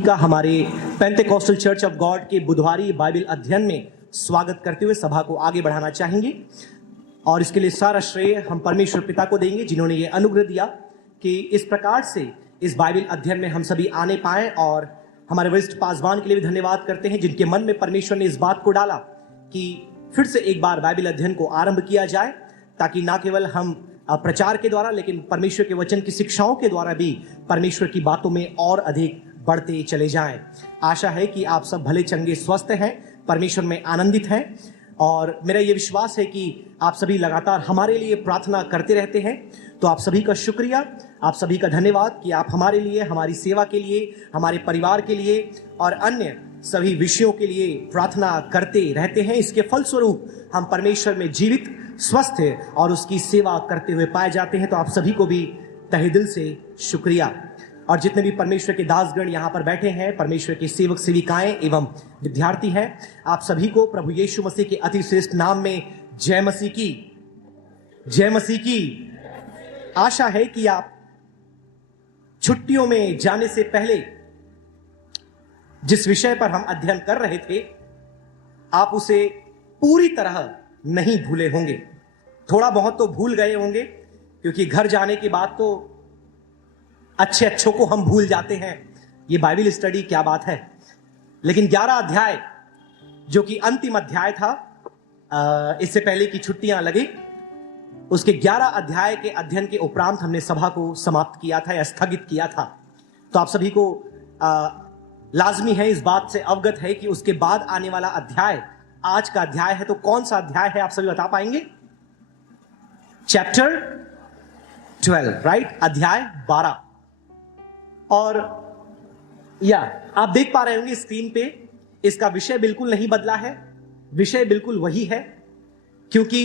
का हमारे Pentecostal church of God के बुधवारी बाइबल अध्ययन में स्वागत करते हुए सभा को आगे बढ़ाना चाहेंगे और इसके लिए सारा श्रेय हम परमेश्वर पिता को देंगे जिन्होंने ये अनुग्रह दिया कि इस प्रकार से इस बाइबल अध्ययन में हम सभी आने पाए। और हमारे वरिष्ठ पासवान के लिए भी धन्यवाद करते हैं जिनके मन में परमेश्वर ने इस बात को डाला कि फिर से एक बार बाइबल अध्ययन को आरंभ किया जाए, ताकि ना केवल हम प्रचार के द्वारा लेकिन परमेश्वर के वचन की शिक्षाओं के द्वारा भी परमेश्वर की बातों में और अधिक बढ़ते चले जाएं। आशा है कि आप सब भले चंगे स्वस्थ हैं, परमेश्वर में आनंदित हैं और मेरा ये विश्वास है कि आप सभी लगातार हमारे लिए प्रार्थना करते रहते हैं। तो आप सभी का शुक्रिया, आप सभी का धन्यवाद कि आप हमारे लिए, हमारी सेवा के लिए, हमारे परिवार के लिए और अन्य सभी विषयों के लिए प्रार्थना करते रहते हैं। इसके फलस्वरूप हम परमेश्वर में जीवित, स्वस्थ और उसकी सेवा करते हुए पाए जाते हैं। तो आप सभी को भी तहे दिल से शुक्रिया। और जितने भी परमेश्वर के दासगण यहाँ पर बैठे हैं, परमेश्वर के सेवक सेविकाएं एवं विद्यार्थी हैं, आप सभी को प्रभु यीशु मसीह के अति श्रेष्ठ नाम में जय मसीह की, जय मसीह की। आशा है कि आप छुट्टियों में जाने से पहले जिस विषय पर हम अध्ययन कर रहे थे, आप उसे पूरी तरह नहीं भूले होंगे। थोड़ा बहुत तो भूल गए होंगे, क्योंकि घर जाने के बाद तो अच्छों को हम भूल जाते हैं। ये बाइबल स्टडी क्या बात है। लेकिन 11 अध्याय जो कि अंतिम अध्याय था, इससे पहले की छुट्टियां लगी, उसके 11 अध्याय के अध्ययन के उपरांत हमने सभा को समाप्त किया था या स्थगित किया था। तो आप सभी को लाजमी है, इस बात से अवगत है कि उसके बाद आने वाला अध्याय आज का अध्याय है। तो कौन सा अध्याय है आप सभी बता पाएंगे? चैप्टर 12, राइट, अध्याय 12। और या आप देख पा रहे होंगे स्क्रीन पे, इसका विषय बिल्कुल नहीं बदला है, विषय बिल्कुल वही है, क्योंकि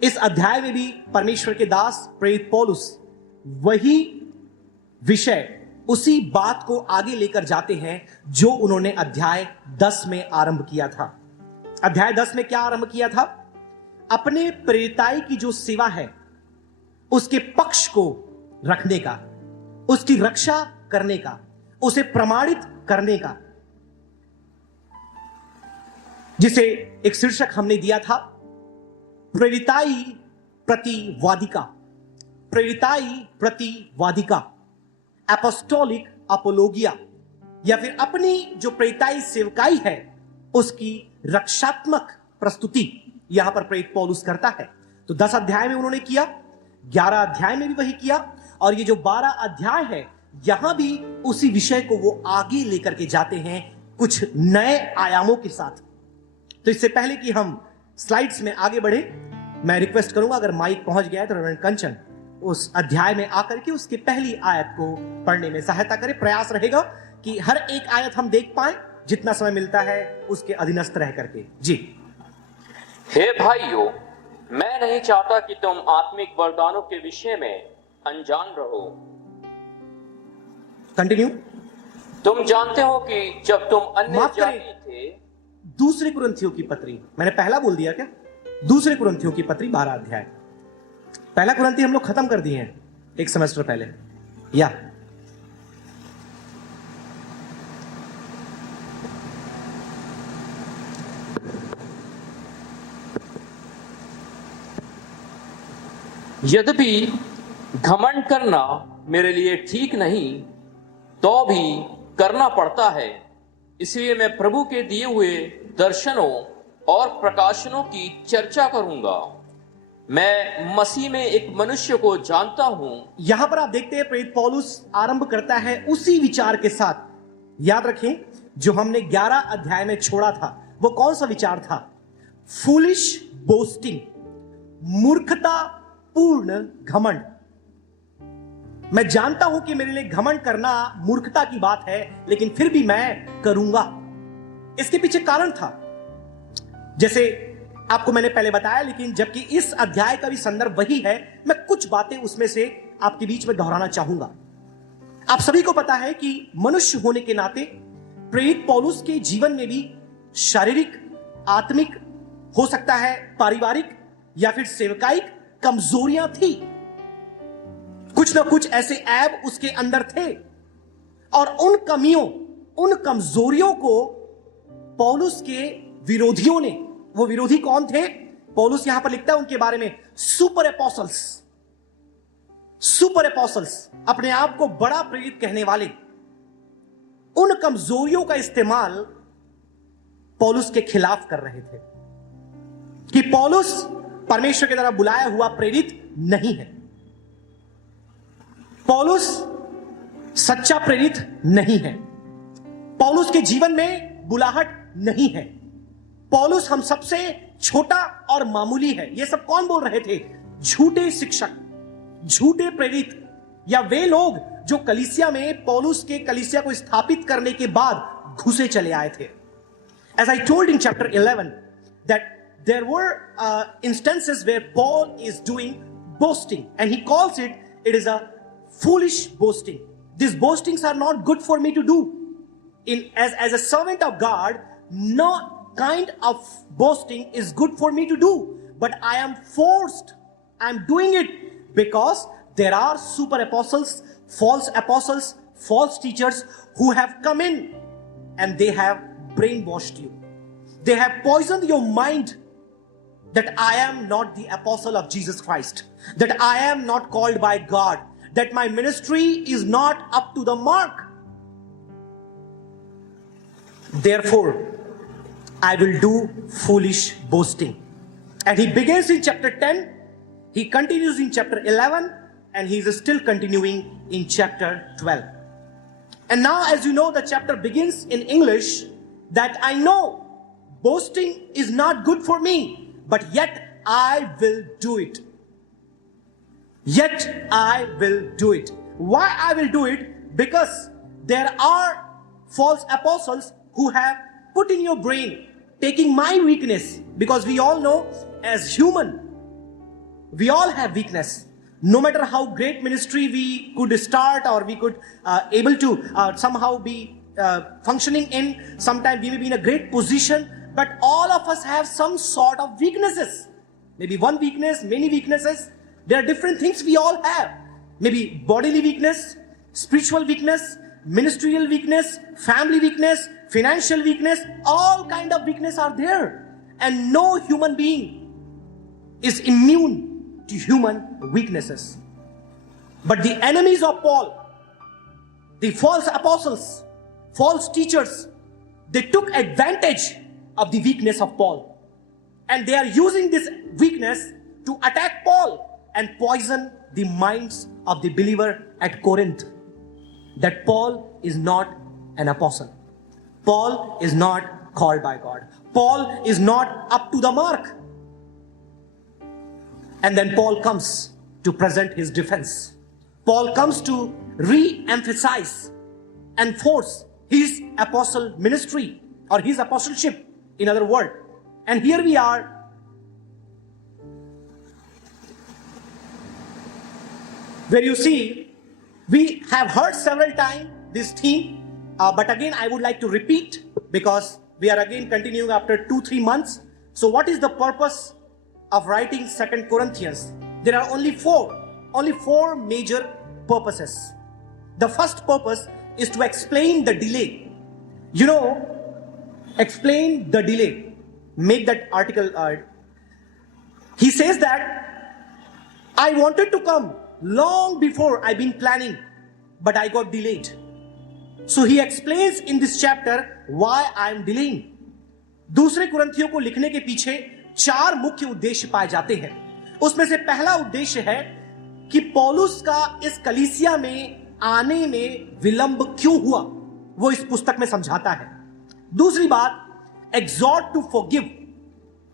इस अध्याय में भी परमेश्वर के दास प्रेरित पौलुस वही विषय, उसी बात को आगे लेकर जाते हैं जो उन्होंने अध्याय 10 में आरंभ किया था। अध्याय 10 में क्या आरंभ किया था? अपने प्रेरिताई की जो सेवा है उसके पक्ष को रखने का, उसकी रक्षा करने का, उसे प्रमाणित करने का, जिसे एक शीर्षक हमने दिया था प्रेरिताई प्रतिवादिका, प्रेरिताई प्रतिवादिका, एपोस्टोलिक अपोलोगिया, या फिर अपनी जो प्रेरिताई सेवकाई है उसकी रक्षात्मक प्रस्तुति यहां पर प्रेरित पौलुस करता है। तो 10 अध्याय में उन्होंने किया, 11 अध्याय में भी वही किया, और ये जो 12 अध्याय है यहां भी उसी विषय को वो आगे लेकर के जाते हैं कुछ नए आयामों के साथ। तो इससे पहले कि हम स्लाइड्स में आगे बढ़े, मैं रिक्वेस्ट करूंगा अगर माइक पहुंच गया है तो रेवरेंड कंचन उस अध्याय में आकर के उसके पहली आयत को पढ़ने में सहायता करें। प्रयास रहेगा कि हर एक आयत हम देख पाए, जितना समय मिलता है उसके अधीनस्थ रह करके। जी। हे भाइयों, मैं नहीं चाहता कि तुम आत्मिक वरदानों के विषय में अनजान रहो। कंटिन्यू। तुम जानते हो कि जब तुम अन्य जाति थे। दूसरे कुरिन्थियों की पत्री, मैंने पहला बोल दिया क्या? दूसरे कुरिन्थियों की पत्री 12 अध्याय। पहला कुरिन्थी हम लोग खत्म कर दिए हैं एक सेमेस्टर पहले। या यद्यपि घमंड करना मेरे लिए ठीक नहीं, तो भी करना पड़ता है। इसलिए मैं प्रभु के दिए हुए दर्शनों और प्रकाशनों की चर्चा करूंगा। मैं मसीह में एक मनुष्य को जानता हूं। यहां पर आप देखते हैं प्रेरित पौलुस आरंभ करता है उसी विचार के साथ। याद रखें जो हमने 11 अध्याय में छोड़ा था वो कौन सा विचार था? फूलिश बोस्टिंग, मूर्खता पूर्ण घमंड। मैं जानता हूं कि मेरे लिए घमंड करना मूर्खता की बात है, लेकिन फिर भी मैं करूंगा। इसके पीछे कारण था, जैसे आपको मैंने पहले बताया, लेकिन जबकि इस अध्याय का भी संदर्भ वही है, मैं कुछ बातें उसमें से आपके बीच में दोहराना चाहूंगा। आप सभी को पता है कि मनुष्य होने के नाते प्रेरित पौलुस के जीवन में भी शारीरिक, आत्मिक, हो सकता है पारिवारिक या फिर सेवकायिक कमजोरियां थी। कुछ ना कुछ ऐसे ऐब उसके अंदर थे और उन कमियों, उन कमजोरियों को पौलुस के विरोधियों ने, वो विरोधी कौन थे? पौलुस यहां पर लिखता है उनके बारे में, सुपर एपोस्टल्स। सुपर एपोस्टल्स, अपने आप को बड़ा प्रेरित कहने वाले, उन कमजोरियों का इस्तेमाल पौलुस के खिलाफ कर रहे थे कि पौलुस परमेश्वर के द्वारा बुलाया हुआ प्रेरित नहीं है, पौलुस सच्चा प्रेरित नहीं है, पौलुस के जीवन में बुलाहट नहीं है, पौलुस हम सबसे छोटा और मामूली है। यह सब कौन बोल रहे थे? झूठे शिक्षक, झूठे प्रेरित, या वे लोग जो कलीसिया में पौलुस के कलीसिया को स्थापित करने के बाद घुसे चले आए थे। As I told in chapter 11 that there were instances where Paul is doing boasting, and he calls it is a foolish boasting. These boastings are not good for me to do. As a servant of God, no kind of boasting is good for me to do, but I am forced. I am doing it because there are super apostles, false teachers who have come in and they have brainwashed you. They have poisoned your mind that I am not the apostle of Jesus Christ, that I am not called by God, that my ministry is not up to the mark. Therefore, I will do foolish boasting. And he begins in chapter 10, he continues in chapter 11, and he is still continuing in chapter 12. And now, as you know, the chapter begins in English that I know boasting is not good for me, but yet I will do it. Yet I will do it. Why I will do it? Because there are false apostles who have put in your brain, taking my weakness, because we all know as human, we all have weakness. No matter how great ministry we could start or we could able to somehow be functioning in, sometimes we may be in a great position, but all of us have some sort of weaknesses. Maybe one weakness, many weaknesses. There are different things we all have. Maybe bodily weakness, spiritual weakness, ministerial weakness, family weakness, financial weakness, all kind of weakness are there. And no human being is immune to human weaknesses. But the enemies of Paul, the false apostles, false teachers, they took advantage of the weakness of Paul. And they are using this weakness to attack Paul and poison the minds of the believer at Corinth. That Paul is not an apostle. Paul is not called by God. Paul is not up to the mark. And then Paul comes to present his defense. Paul comes to re-emphasize and force his apostle ministry or his apostleship, in other words. And here we are, where you see, we have heard several times this theme, but again I would like to repeat, because we are again continuing after 2-3 months. So what is the purpose of writing 2 Corinthians? There are only four major purposes. The first purpose is to explain the delay. You know, explain the delay. Make that article. He says that I wanted to come long before I've been planning, but I got delayed. So he explains in this chapter why I'm delaying. दूसरे कुरिन्थियों को लिखने के पीछे 4 मुख्य उद्देश्य पाए जाते हैं. उसमें से पहला उद्देश्य है कि पौलुस का इस कलीसिया में आने में विलंब क्यों हुआ, वो इस पुस्तक में समझाता है. दूसरी बात, exhort to forgive.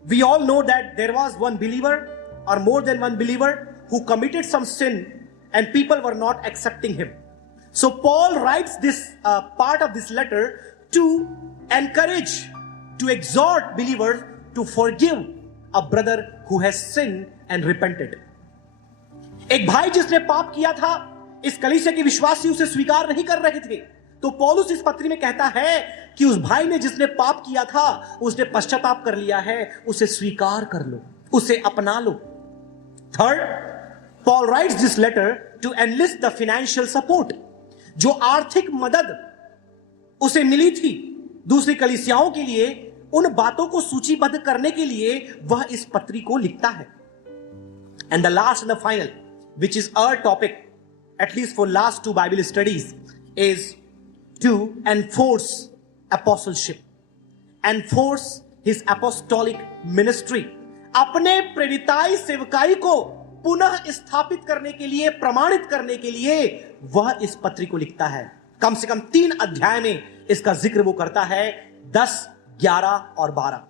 We all know that there was one believer or more than one believer who committed some sin and people were not accepting him. So Paul writes this part of this letter to encourage, to exhort believers to forgive a brother who has sinned and repented. एक भाई जिसने पाप किया था, इस कलीसिया के विश्वासी उसे स्वीकार नहीं कर रहे थे, तो पौलुस इस पत्री में कहता है कि उस भाई ने जिसने पाप किया था, उसने पश्चाताप कर लिया है, उसे स्वीकार कर लो, उसे अपना लो. Third, Paul writes this letter to enlist the financial support. जो आर्थिक मदद उसे मिली थी दूसरी कलीसियाओं के लिए, उन बातों को सूचीबद्ध करने के लिए वह इस पत्री को लिखता है। And the last and the final, which is our topic, at least for last 2 Bible studies, is to enforce apostleship, enforce his apostolic ministry, अपने प्रेरिताई सेवकाई को पुनः स्थापित करने के लिए, प्रमाणित करने के लिए वह इस पत्री को लिखता है। कम से कम 3 अध्याय में इसका जिक्र वो करता है, 10, 11 और 12।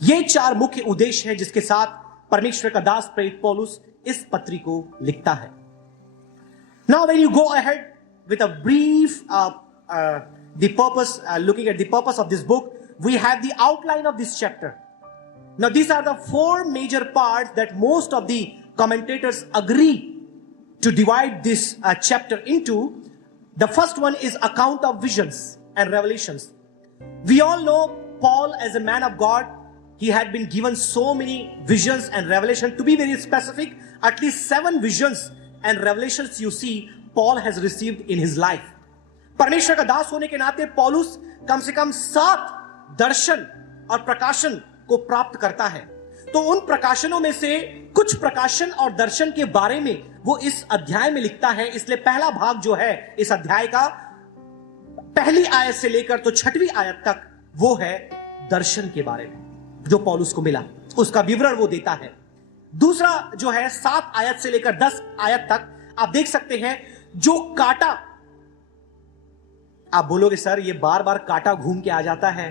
ये 4 मुख्य उद्देश्य हैं जिसके साथ परमेश्वर का दास प्रेरित पौलुस इस पत्री को लिखता है। Now when you go ahead with a brief looking at the purpose of this book, we have the outline of this chapter. Now these are the 4 major parts that most of the commentators agree to divide this chapter into. The first one is account of visions and revelations. We all know Paul as a man of God. He had been given so many visions and revelation. To be very specific, at least 7 visions and revelations you see Paul has received in his life. परमेश्वर का दास होने के नाते पौलुस कम से कम 7 दर्शन और प्रकाशन को प्राप्त करता है। तो उन प्रकाशनों में से कुछ प्रकाशन और दर्शन के बारे में वो इस अध्याय में लिखता है। इसलिए पहला भाग जो है इस अध्याय का, पहली आयत से लेकर तो 6वीं आयत तक, वो है दर्शन के बारे में जो पौलुस को मिला, उसका विवरण वो देता है। दूसरा जो है 7 आयत से लेकर 10 आयत तक आप देख सकते हैं, जो कांटा, आप बोलोगे सर ये बार बार कांटा घूम के आ जाता है।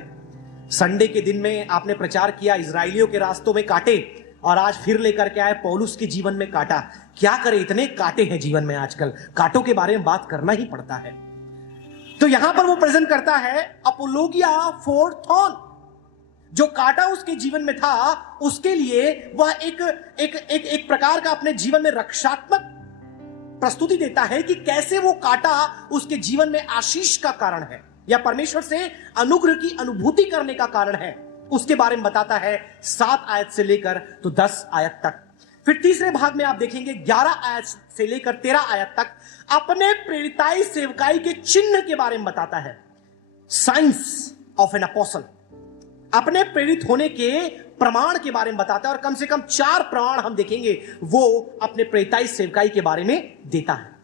संडे के दिन में आपने प्रचार किया इजराइलियों के रास्तों में कांटे, और आज फिर लेकर के आए पौलुस के जीवन में कांटा। क्या करे, इतने कांटे हैं जीवन में आजकल, कांटों के बारे में बात करना ही पड़ता है। तो यहां पर वो प्रेजेंट करता है अपोलोगिया फॉर थॉर्न। जो कांटा उसके जीवन में था, उसके लिए वह एक प्रकार का अपने जीवन में रक्षात्मक प्रस्तुति देता है कि कैसे वो कांटा उसके जीवन में आशीष का कारण है या परमेश्वर से अनुग्रह की अनुभूति करने का कारण है, उसके बारे में बताता है 7 आयत से लेकर तो 10 आयत तक। फिर तीसरे भाग में आप देखेंगे 11 आयत से लेकर 13 आयत तक अपने प्रेरिताई सेवकाई के चिन्ह के बारे में बताता है, साइंस ऑफ एन अपोस्टल, अपने प्रेरित होने के प्रमाण के बारे में बताता है। और कम से कम 4 प्रमाण हम देखेंगे वो अपने प्रेरिताई सेवकाई के बारे में देता है।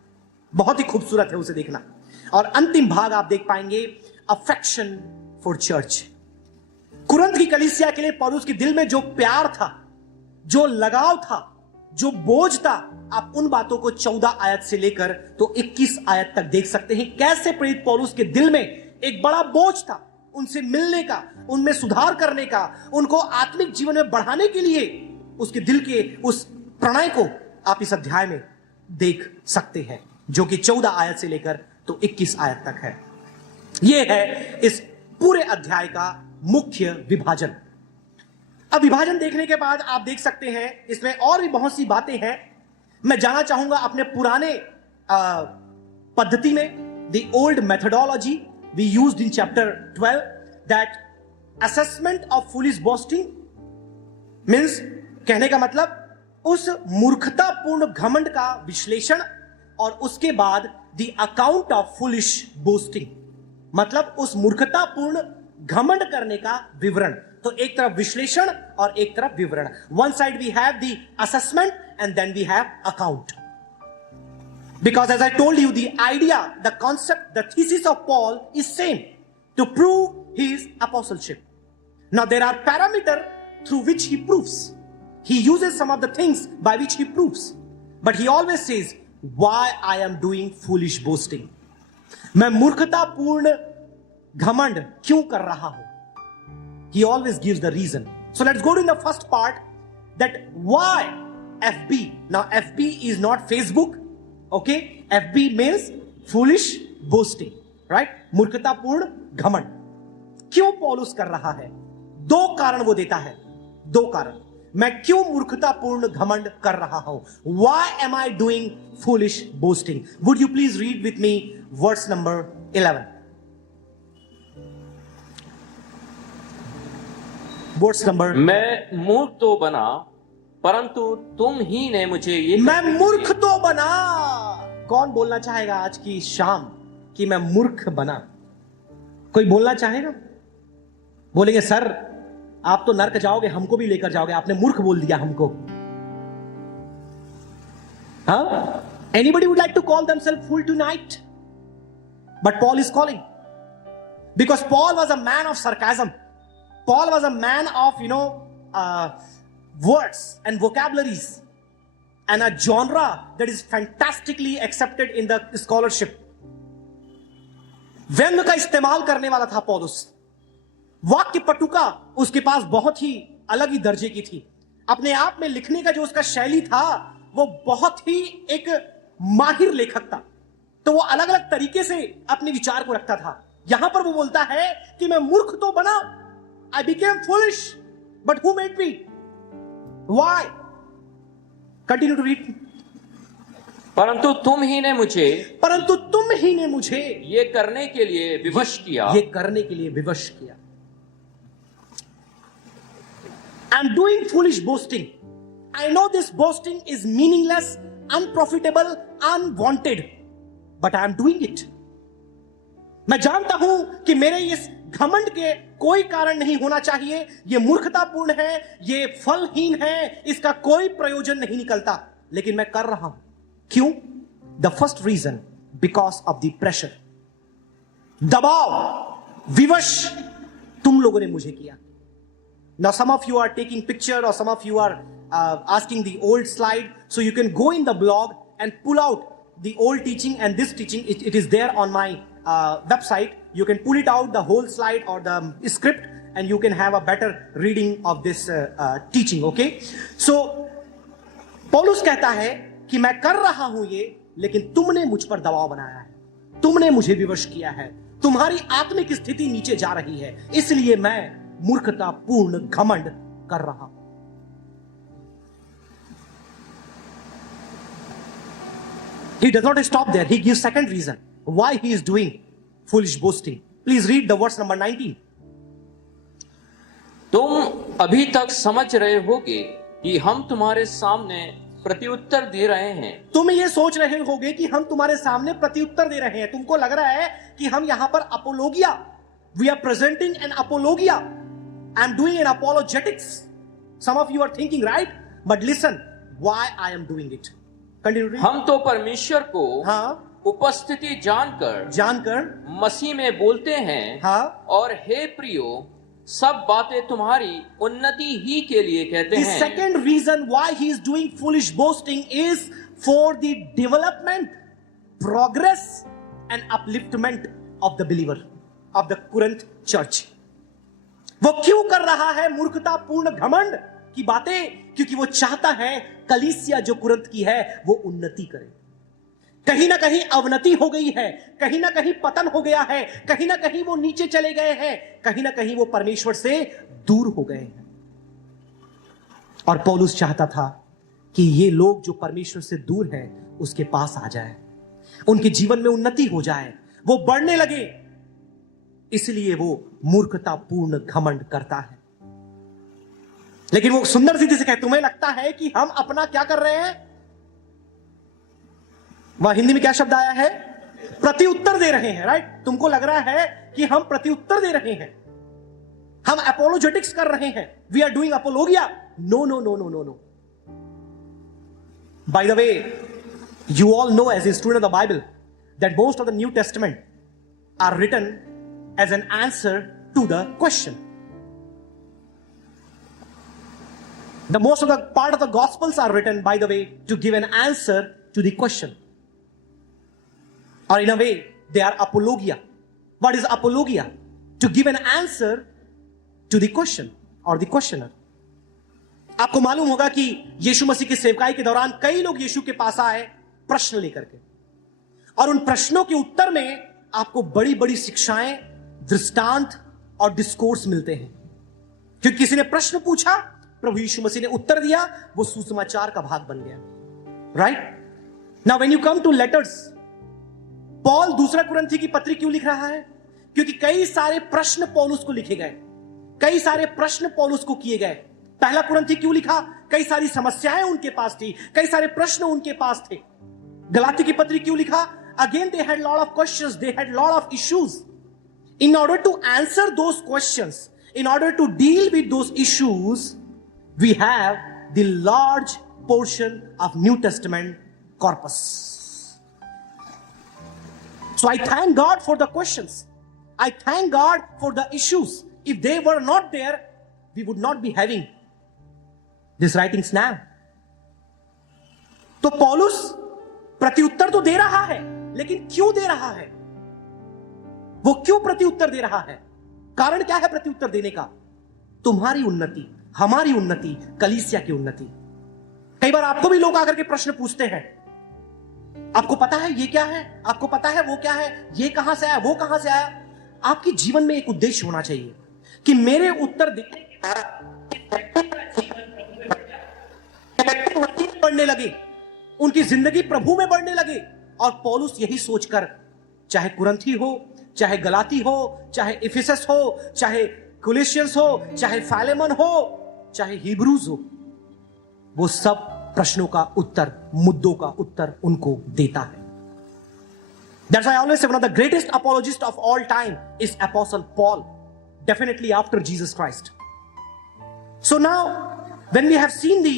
बहुत ही खूबसूरत है उसे देखना। और अंतिम भाग आप देख पाएंगे अफेक्शन फॉर चर्च। कुरिन्थ की कलीसिया के लिए पौलुस के दिल में जो प्यार था, जो लगाव था, जो बोझ था, आप उन बातों को 14 आयत से लेकर तो 21 आयत तक देख सकते हैं। कैसे प्रेरित पौलुस के दिल में एक बड़ा बोझ था उनसे मिलने का, उनमें सुधार करने का, उनको आत्मिक जीवन में बढ़ाने के लिए। उसके दिल के उस प्रणय को आप इस अध्याय में देख सकते हैं, जो कि 14 आयत से लेकर तो 21 आयत तक है। यह है इस पूरे अध्याय का मुख्य विभाजन। अब विभाजन देखने के बाद आप देख सकते हैं इसमें और भी बहुत सी बातें हैं। मैं जाना चाहूंगा अपने पुराने पद्धति में, the old methodology we used in chapter 12, that assessment of foolish boasting means, कहने का मतलब उस मूर्खतापूर्ण घमंड का विश्लेषण, और उसके बाद the account of foolish boasting, मतलब उस मूर्खतापूर्ण घमंड करने का विवरण। तो एक तरफ विश्लेषण और एक तरफ विवरण। One side we have the assessment and then we have account. Because as I told you, the idea, the concept, the thesis of Paul is same, to prove his apostleship. Now there are parameters through which he proves. He uses some of the things by which he proves. But he always says, why I am doing foolish boasting. मैं मूर्खतापूर्ण घमंड क्यों कर रहा हूं? He always gives the reason. So let's go to the first part, that why FB. Now FB is not Facebook. Okay, FB means foolish boasting, right? मूर्खतापूर्ण घमंड क्यों पौलुस कर रहा है? 2 कारण वो देता है, 2 कारण। मैं क्यों मूर्खतापूर्ण घमंड कर रहा हूं? Why am I doing foolish boasting? Would you please read with me verse number 11? Verse number, मैं मूर्ख तो बना, परंतु तुम ही ने मुझे ये, मैं मूर्ख तो बना। कौन बोलना चाहेगा आज की शाम कि मैं मूर्ख बना? कोई बोलना चाहेगा? बोलेंगे सर आप तो नर्क जाओगे, हमको भी लेकर जाओगे, आपने मूर्ख बोल दिया हमको। हाँ? Anybody would like to call themselves fool tonight? But Paul is calling. Because Paul was a man of sarcasm. Paul was a man of, words and vocabularies. And a genre that is fantastically accepted in the scholarship. व्यंग का इस्तेमाल करने वाला था पौलुस। वाक्य पटुका उसके पास बहुत ही अलग ही दर्जे की थी। अपने आप में लिखने का जो उसका शैली था वो बहुत ही एक माहिर लेखक था। तो वो अलग अलग तरीके से अपने विचार को रखता था। यहां पर वो बोलता है कि मैं मूर्ख तो बना, I became foolish, but who made me? Why? Continue to read. परंतु तुम ही ने मुझे ये करने के लिए विवश किया। I am doing foolish boasting. I know this boasting is meaningless, unprofitable, unwanted, but I am doing it. मैं जानता हूं कि मेरे इस घमंड के कोई कारण नहीं होना चाहिए, ये मूर्खतापूर्ण है, ये फलहीन है, इसका कोई प्रयोजन नहीं निकलता, लेकिन मैं कर रहा हूं। क्यों? The first reason, because of the pressure. दबाव, विवश तुम लोगों ने मुझे किया। Now some of you are taking picture or some of you are asking the old slide, so you can go in the blog and pull out the old teaching and this teaching. It is there on my website. You can pull it out, the whole slide or the script, and you can have a better reading of this teaching. Okay? So पौलुस कहता है कि मैं कर रहा हूं ये, लेकिन तुमने मुझ पर दबाव बनाया है, तुमने मुझे विवश किया है, तुम्हारी आत्मिक स्थिति नीचे जा रही है, इसलिए मैं मूर्खतापूर्ण घमंड कर रहा हूं। He does not stop there. He gives second reason why he is doing foolish boasting. Please read the verse number 19. तुम अभी तक समझ रहे होगे कि हम तुम्हारे सामने प्रत्युत्तर दे रहे हैं। तुम ये सोच रहे होगे कि हम तुम्हारे सामने प्रत्युत्तर दे रहे हैं। तुमको लग रहा है कि हम यहां पर अपोलोगिया, we are presenting an apologia. I am doing an apologetics. Some of you are thinking, right? But listen, why I am doing it. Continue. हम तो परमेश्वर को उपस्थिति जानकर मसीह में बोलते हैं, और हे प्रियो, सब बातें तुम्हारी उन्नति ही के लिए कहते हैं। The second reason why he is doing foolish boasting is for the development, progress and upliftment of the believer, of the Corinth church. वो क्यों कर रहा है मूर्खतापूर्ण घमंड की बातें? क्योंकि वो चाहता है कलीसिया जो कुरिन्थ की है वो उन्नति करे। कहीं ना कहीं अवनति हो गई है, कहीं ना कहीं पतन हो गया है, कहीं ना कहीं वो नीचे चले गए हैं, कहीं ना कहीं वो परमेश्वर से दूर हो गए हैं। और पौलुस चाहता था कि ये लोग जो परमेश्वर से दूर हैं उसके पास आ जाए, उनके जीवन में उन्नति हो जाए, वो बढ़ने लगे। इसलिए वो मूर्खतापूर्ण घमंड करता है। लेकिन वो सुंदर सी से कहते, तुम्हें लगता है कि हम अपना क्या कर रहे हैं? वह हिंदी में क्या शब्द आया है? प्रत्युत्तर दे रहे हैं, राइट? तुमको लग रहा है कि हम प्रत्युत्तर दे रहे हैं, हम अपोलोजेटिक्स कर रहे हैं, we are doing apologia. No no no no no no. By the way, you all know as a student of the Bible that most of the New Testament are written as an answer to the question. The most of the part of the Gospels are written, by the way, to give an answer to the question. Or in a way, they are apologia. What is apologia? To give an answer to the question or the questioner. आपको मालूम होगा कि यीशु मसीह की सेवकाई के दौरान कई लोग यीशु के पास आए प्रश्न लेकर के, और उन प्रश्नों के उत्तर में आपको बड़ी बड़ी शिक्षाएं, दृष्टांत और डिस्कोर्स मिलते हैं। क्योंकि किसी ने प्रश्न पूछा, प्रभु यीशु मसीह ने उत्तर दिया, वो सुसमाचार का भाग बन गया। Right now when you come two letters, Paul दूसरा कुरिन्थी की पत्री क्यों लिख रहा है? क्योंकि कई सारे प्रश्न पौलुस को लिखे गए, कई सारे प्रश्न पौलुस को किए गए। पहला कुरिन्थी क्यों लिखा? कई सारी समस्याएं उनके पास थी, कई सारे प्रश्न उनके पास थे। गलाती की पत्री क्यों लिखा? Again they had lot of questions, they had lot of issues. In order to answer those questions, in order to deal with those issues, we have the large portion of New Testament corpus. So I thank God for the questions. I thank God for the issues. If they were not there, we would not be having these writings now. तो पौलुस प्रत्युत्तर तो दे रहा है, लेकिन क्यों दे रहा है? वो क्यों प्रत्युत्तर दे रहा है? कारण क्या है प्रत्युत्तर देने का? तुम्हारी उन्नति, हमारी उन्नति, कलीसिया की उन्नति। कई बार आपको भी लोग आकर के प्रश्न पूछते हैं, आपको पता है ये क्या है, आपको पता है वो क्या है, ये कहां से आया, वो कहां से आया। आपके जीवन में एक उद्देश्य होना चाहिए कि मेरे उत्तर देने बढ़ने लगे, उनकी जिंदगी प्रभु में बढ़ने लगे। और पौलुस यही सोचकर, चाहे कुरंथी हो, चाहे गलाती हो, चाहे इफिसस हो, चाहे कोलोसियंस हो, चाहे फालेमन हो, चाहे हिब्रूज हो, वो सब प्रश्नों का उत्तर, मुद्दों का उत्तर उनको देता है। That's why I always say one of the greatest apologists of all time is Apostle Paul, definitely after Jesus Christ. So now, when we have seen the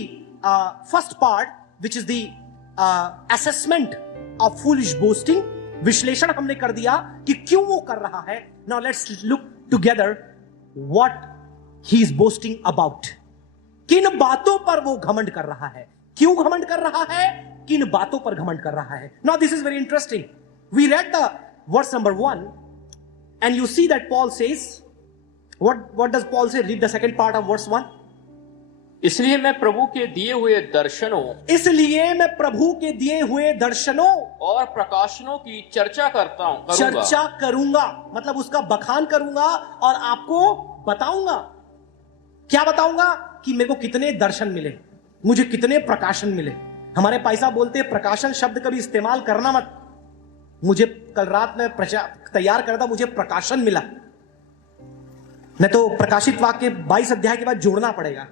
first part, which is the assessment of foolish boasting, विश्लेषण हमने कर दिया कि क्यों वो कर रहा है। Now let's look together what he is boasting about. किन बातों पर वो घमंड कर रहा है, क्यों घमंड कर रहा है, किन बातों पर घमंड कर रहा है। Now this is very interesting. We read the verse number 1 and you see that Paul says, what does Paul say? Read the second part of verse 1. इसलिए मैं प्रभु के दिए हुए दर्शनों, इसलिए मैं प्रभु के दिए हुए दर्शनों और प्रकाशनों की चर्चा करूंगा। चर्चा करूंगा मतलब उसका बखान करूंगा और आपको बताऊंगा। क्या बताऊंगा? कि मेरे को कितने दर्शन मिले, मुझे कितने प्रकाशन मिले। हमारे भाई साहब बोलते हैं प्रकाशन शब्द कभी इस्तेमाल करना मत। मुझे कल रात में तैयार कर था, मुझे प्रकाशन मिला। नहीं तो प्रकाशित वाक्य 22 अध्याय के बाद जोड़ना पड़ेगा।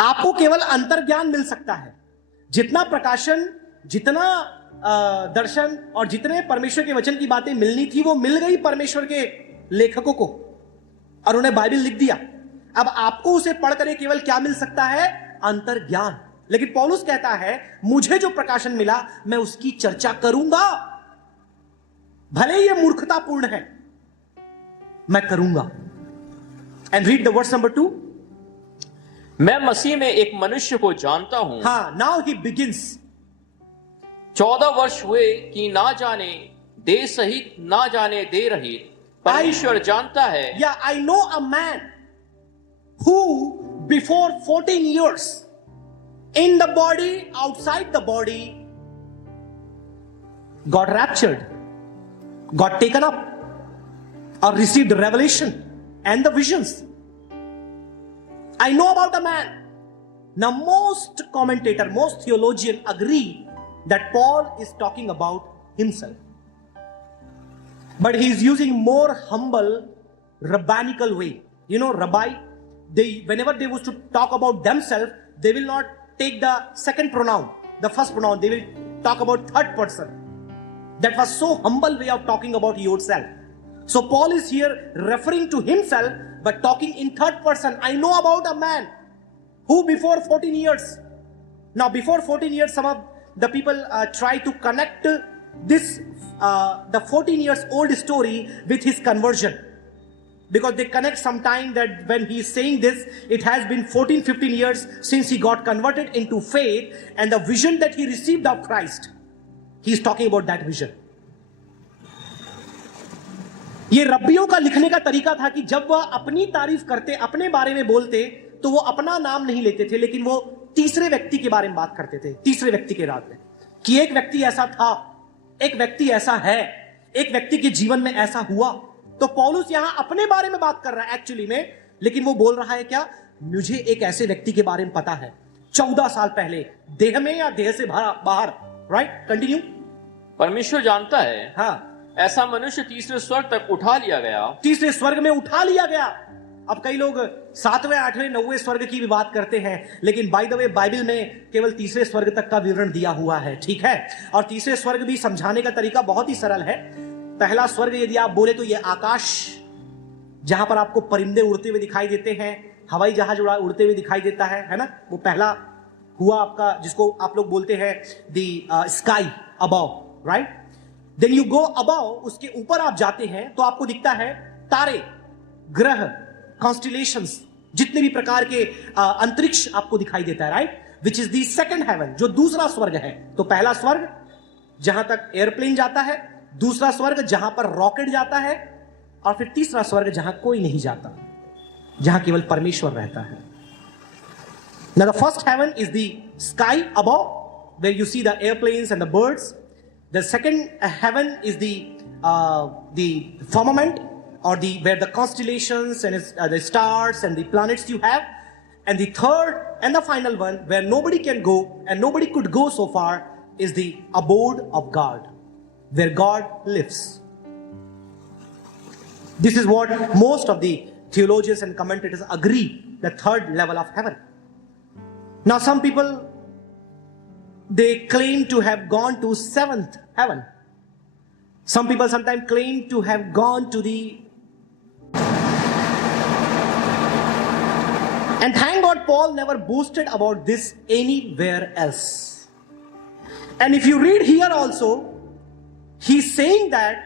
आपको केवल अंतर्ज्ञान मिल सकता है। जितना प्रकाशन, जितना दर्शन और जितने परमेश्वर के वचन की बातें मिलनी थी वो मिल गई परमेश्वर के लेखकों को और उन्हें बाइबल लिख दिया। अब आपको उसे पढ़कर केवल क्या मिल सकता है? अंतर्ज्ञान। लेकिन पौलुस कहता है मुझे जो प्रकाशन मिला मैं उसकी चर्चा करूंगा, भले ये मूर्खतापूर्ण है, मैं करूंगा। And read the verse number 2। मैं मसीह में एक मनुष्य को जानता हूं। हाँ, नाउ ही बिगिंस। 14 वर्ष हुए कि ना जाने दे सहित ना जाने दे रहित परमेश्वर जानता है। या I know a man who before 14 years in the body, outside the body, got raptured, got taken up, or received revelation and the visions. I know about a man. Now most commentator, most theologian agree that Paul is talking about himself. But he is using more humble rabbinical way. You know, rabbi, whenever they used to talk about themselves, they will not take the second pronoun, the first pronoun. They will talk about third person. That was so humble way of talking about yourself. So Paul is here referring to himself, but talking in third person. I know about a man who before 14 years. Now before 14 years, some of the people try to connect this, the 14 years old story with his conversion. Because they connect sometime that when he is saying this, it has been 14-15 years since he got converted into faith and the vision that he received of Christ. He is talking about that vision. ये रब्बियों का लिखने का तरीका था कि जब वह अपनी तारीफ करते, अपने बारे में बोलते, तो वो अपना नाम नहीं लेते थे, लेकिन वो तीसरे व्यक्ति के बारे में बात करते थे। तीसरे व्यक्ति के रात में कि एक व्यक्ति ऐसा था, एक व्यक्ति ऐसा है, एक व्यक्ति के जीवन में ऐसा हुआ। तो पौलुस यहां अपने बारे में बात कर रहा है एक्चुअली में, लेकिन वो बोल रहा है क्या? मुझे एक ऐसे व्यक्ति के बारे में पता है 14 साल पहले, देह में या देह से बाहर। Right, continue. परमेश्वर जानता है, हाँ, ऐसा मनुष्य तीसरे स्वर्ग तक उठा लिया गया। तीसरे स्वर्ग में उठा लिया गया। अब कई लोग 7वें, 8वें, 9वें स्वर्ग की भी बात करते हैं, लेकिन बाय द वे बाइबल में केवल तीसरे स्वर्ग तक का विवरण दिया हुआ है, ठीक है। और तीसरे स्वर्ग भी समझाने का तरीका बहुत ही सरल है। पहला स्वर्ग यदि आप बोले तो यह आकाश, जहां पर आपको परिंदे उड़ते हुए दिखाई देते हैं, हवाई जहाज उड़ते हुए दिखाई देता है ना, वो पहला हुआ आपका, जिसको आप लोग बोलते हैं the sky above, right. Then you go above, उसके ऊपर आप जाते हैं तो आपको दिखता है तारे, ग्रह, कॉन्स्टिलेशंस, जितने भी प्रकार के अंतरिक्ष आपको दिखाई देता है, right, which is the second heaven, जो दूसरा स्वर्ग है। तो पहला स्वर्ग जहां तक एयरप्लेन जाता है, दूसरा स्वर्ग जहां पर रॉकेट जाता है, और फिर तीसरा स्वर्ग जहां कोई नहीं जाता, जहां केवल परमेश्वर रहता है। Now the first heaven is the sky above, where you see the airplanes and the birds. The second heaven is the firmament, or where the constellations and the stars and the planets you have. And the third and the final one, where nobody can go and nobody could go so far, is the abode of God, where God lives. This is what most of the theologians and commentators agree, the third level of heaven. Now some people, they claim to have gone to seventh heaven. Some people sometimes claim to have gone to the, and thank God Paul never boasted about this anywhere else. And if you read here also, he's saying that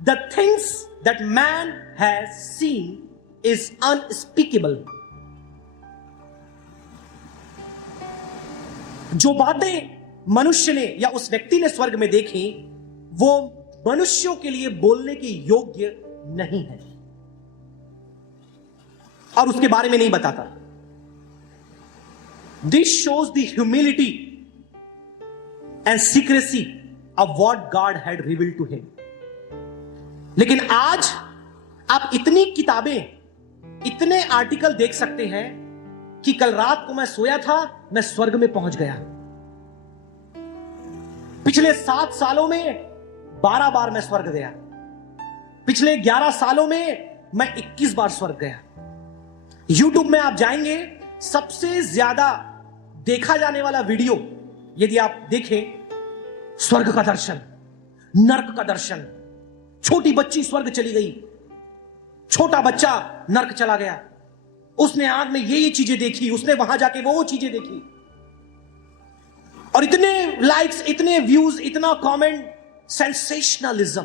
the things that man has seen is unspeakable. जो बातें मनुष्य ने या उस व्यक्ति ने स्वर्ग में देखी, वो मनुष्यों के लिए बोलने के योग्य नहीं है, और उसके बारे में नहीं बताता। This shows the humility and secrecy of what God had revealed to him. लेकिन आज आप इतनी किताबें, इतने आर्टिकल देख सकते हैं कि कल रात को मैं सोया था, मैं स्वर्ग में पहुंच गया। पिछले 7 सालों में 12 बार मैं स्वर्ग गया। पिछले 11 सालों में मैं 21 बार स्वर्ग गया। YouTube में आप जाएंगे, सबसे ज्यादा देखा जाने वाला वीडियो यदि आप देखें, स्वर्ग का दर्शन, नर्क का दर्शन, छोटी बच्ची स्वर्ग चली गई, छोटा बच्चा नर्क चला गया, उसने आग में ये चीजें देखी, उसने वहां जाके वो चीजें देखी, और इतने लाइक्स, इतने व्यूज, इतना कमेंट, सेंसेशनलिज्म।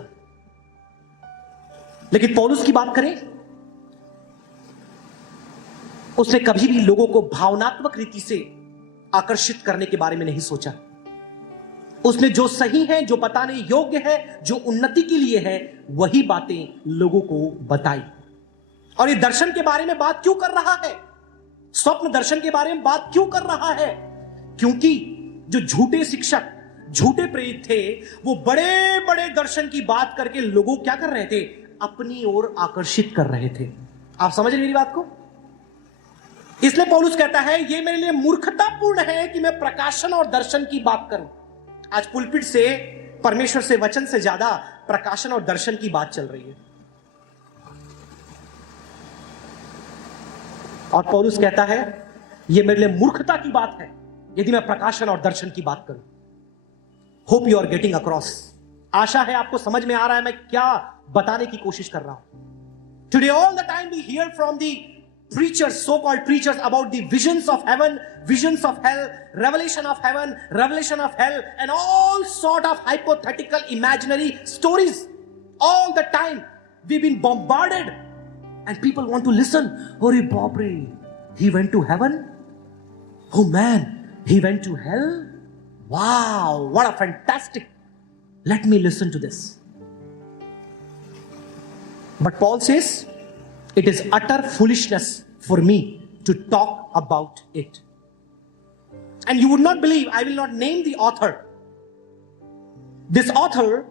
लेकिन पौलुस की बात करें, उसने कभी भी लोगों को भावनात्मक रीति से आकर्षित करने के बारे में नहीं सोचा। उसने जो सही है, जो बताने योग्य है, जो उन्नति के लिए है, वही बातें लोगों को बताई। और ये दर्शन के बारे में बात क्यों कर रहा है, स्वप्न दर्शन के बारे में बात क्यों कर रहा है? क्योंकि जो झूठे शिक्षक, झूठे प्रेरित थे, वो बड़े बड़े दर्शन की बात करके लोगों क्या कर रहे थे, अपनी ओर आकर्षित कर रहे थे। आप समझ रहे मेरी बात को? इसलिए पौलुस कहता है, ये मेरे लिए मूर्खतापूर्ण है कि मैं प्रकाशन और दर्शन की बात करूं। आज पुलपिट से, परमेश्वर से, वचन से ज्यादा प्रकाशन और दर्शन की बात चल रही है। और पौलुस कहता है, यह मेरे लिए मूर्खता की बात है यदि मैं प्रकाशन और दर्शन की बात करूं। Hope you are getting across. आशा है आपको समझ में आ रहा है मैं क्या बताने की कोशिश कर रहा हूं। Today all the time we hear from the preachers, so-called preachers, about the visions of heaven, visions of hell, revelation of heaven, revelation of hell, and all sort of hypothetical imaginary stories. All the time we've been bombarded, and people want to listen. Oh Bapre, he went to heaven? Oh man, he went to hell? Wow, what a fantastic, let me listen to this. But Paul says, it is utter foolishness for me to talk about it. And you would not believe, I will not name the author. This author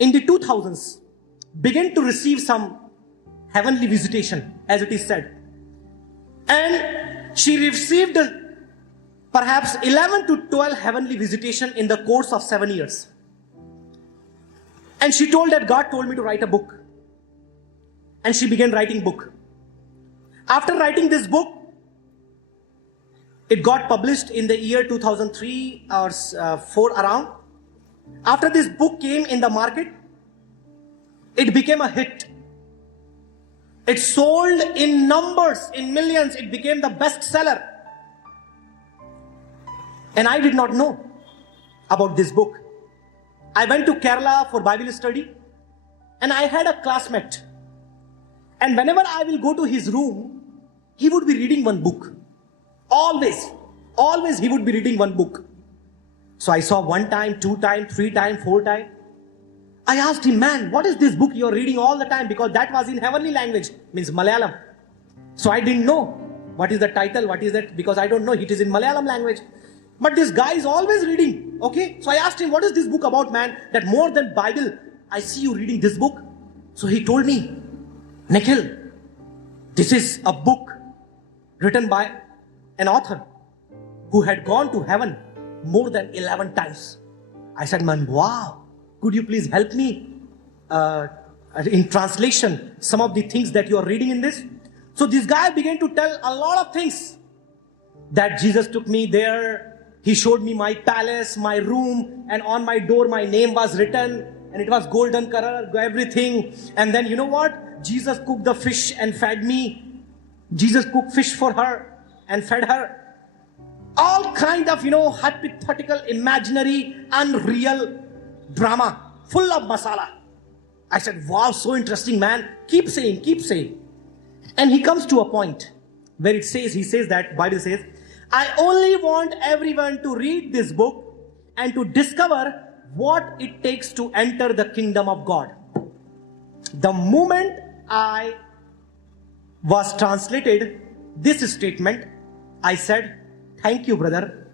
in the 2000s began to receive some heavenly visitation, as it is said. And she received perhaps 11 to 12 heavenly visitation in the course of 7 years. And she told that God told me to write a book. And she began writing book. After writing this book, it got published in the year 2003 or 4 around. After this book came in the market, It became a hit. It sold in numbers, in millions. It became the bestseller. And I did not know about this book. I went to Kerala for Bible study, and I had a classmate. And whenever I will go to his room, he would be reading one book. Always he would be reading one book. So I saw 1 time, 2 time, 3 time, 4 time. I asked him, man, what is this book you're reading all the time? Because that was in heavenly language, means Malayalam. So I didn't know what is the title, what is that, because I don't know, it is in Malayalam language. But this guy is always reading, okay? So I asked him, what is this book about, man? That more than Bible, I see you reading this book. So he told me, Nikhil, this is a book written by an author who had gone to heaven more than 11 times. I said, man, wow, could you please help me in translation some of the things that you are reading in this? So this guy began to tell a lot of things, that Jesus took me there. He showed me my palace, my room, and on my door my name was written, and it was golden color, everything. And then you know what? Jesus cooked the fish and fed me. Jesus cooked fish for her and fed her. All kind of, hypothetical, imaginary, unreal drama, full of masala. I said, wow, so interesting, man. Keep saying, keep saying. And he comes to a point where he says that, Bible says, I only want everyone to read this book and to discover what it takes to enter the kingdom of God. The moment I was translated this statement, I said, thank you, brother.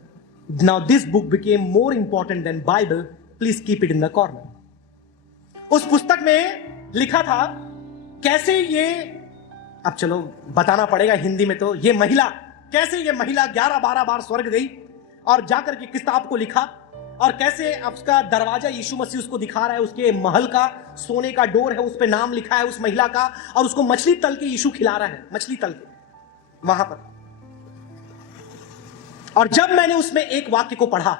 Now this book became more important than Bible. Please keep it in the corner. उस पुस्तक में लिखा था कैसे ये, अब चलो बताना पड़ेगा हिंदी में, तो ये महिला कैसे ये महिला 11-12 बार स्वर्ग गई और जाकर के किताब को लिखा, और कैसे उसका दरवाजा यीशु मसीह उसको दिखा रहा है, उसके महल का सोने का डोर है, उस पे नाम लिखा है उस महिला का, और उसको मछली तल के यीशु खिला रहा है, मछली तल के वहां पर। और जब मैंने उसमें एक वाक्य को पढ़ा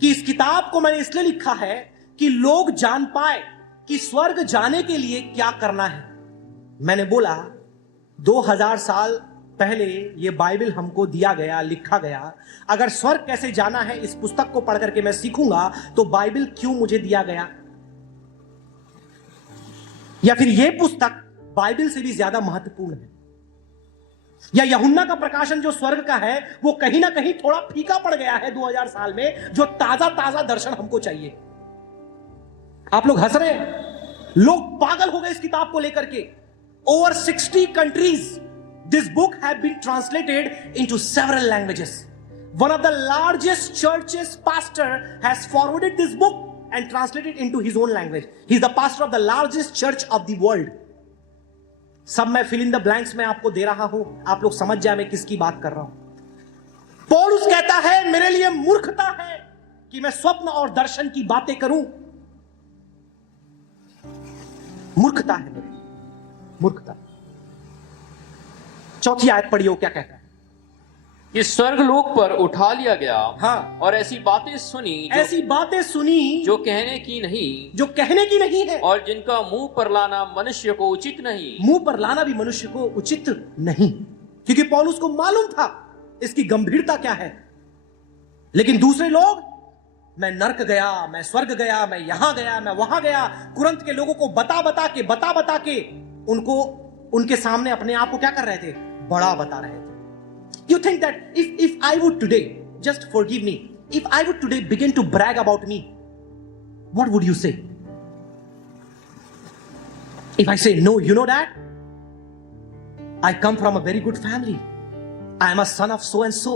कि इस किताब को मैंने इसलिए लिखा है कि लोग जान पाए कि स्वर्ग जाने के लिए क्या करना है, मैंने बोला 2000 साल पहले ये बाइबल हमको दिया गया, लिखा गया। अगर स्वर्ग कैसे जाना है इस पुस्तक को पढ़ करके मैं सीखूंगा, तो बाइबल क्यों मुझे दिया गया? या फिर ये पुस्तक बाइबल से भी ज्यादा महत्वपूर्ण है? या यूहन्ना का प्रकाशन जो स्वर्ग का है वो कहीं ना कहीं थोड़ा फीका पड़ गया है 2000 साल में, जो ताजा ताजा दर्शन हमको चाहिए। आप लोग हंस रहे हैं, लोग पागल हो गए इस किताब को लेकर के। Over 60 countries, this book has been translated into several languages. One of the largest churches pastor has forwarded this book and translated into his own language. He is the pastor of the largest church of the world. सब मैं fill in the blanks में आपको दे रहा हूं, आप लोग समझ जाए मैं किसकी बात कर रहा हूं। पौलुस कहता है मेरे लिए मूर्खता है कि मैं स्वप्न और दर्शन की बातें करूं। मूर्खता है मेरे, मूर्खता। चौथी आयत पढ़ियो, क्या कहता है? कि स्वर्गलोक पर उठा लिया गया, हाँ, और ऐसी बातें सुनी जो कहने की नहीं है, और जिनका मुंह पर लाना मनुष्य को उचित नहीं। मुंह पर लाना भी मनुष्य को उचित नहीं, क्योंकि पौलुस को मालूम था इसकी गंभीरता क्या है। लेकिन दूसरे लोग, मैं नरक गया, मैं स्वर्ग गया, मैं यहां गया, मैं वहां गया, कुरंत के लोगों को बता बता के उनको उनके सामने अपने आप को क्या कर रहे थे? बड़ा बता रहे थे। You think that if I would today, just forgive me, if I would today begin to brag about me, what would you say? If I say, no, you know that? I come from a very good family. I am a son of so and so.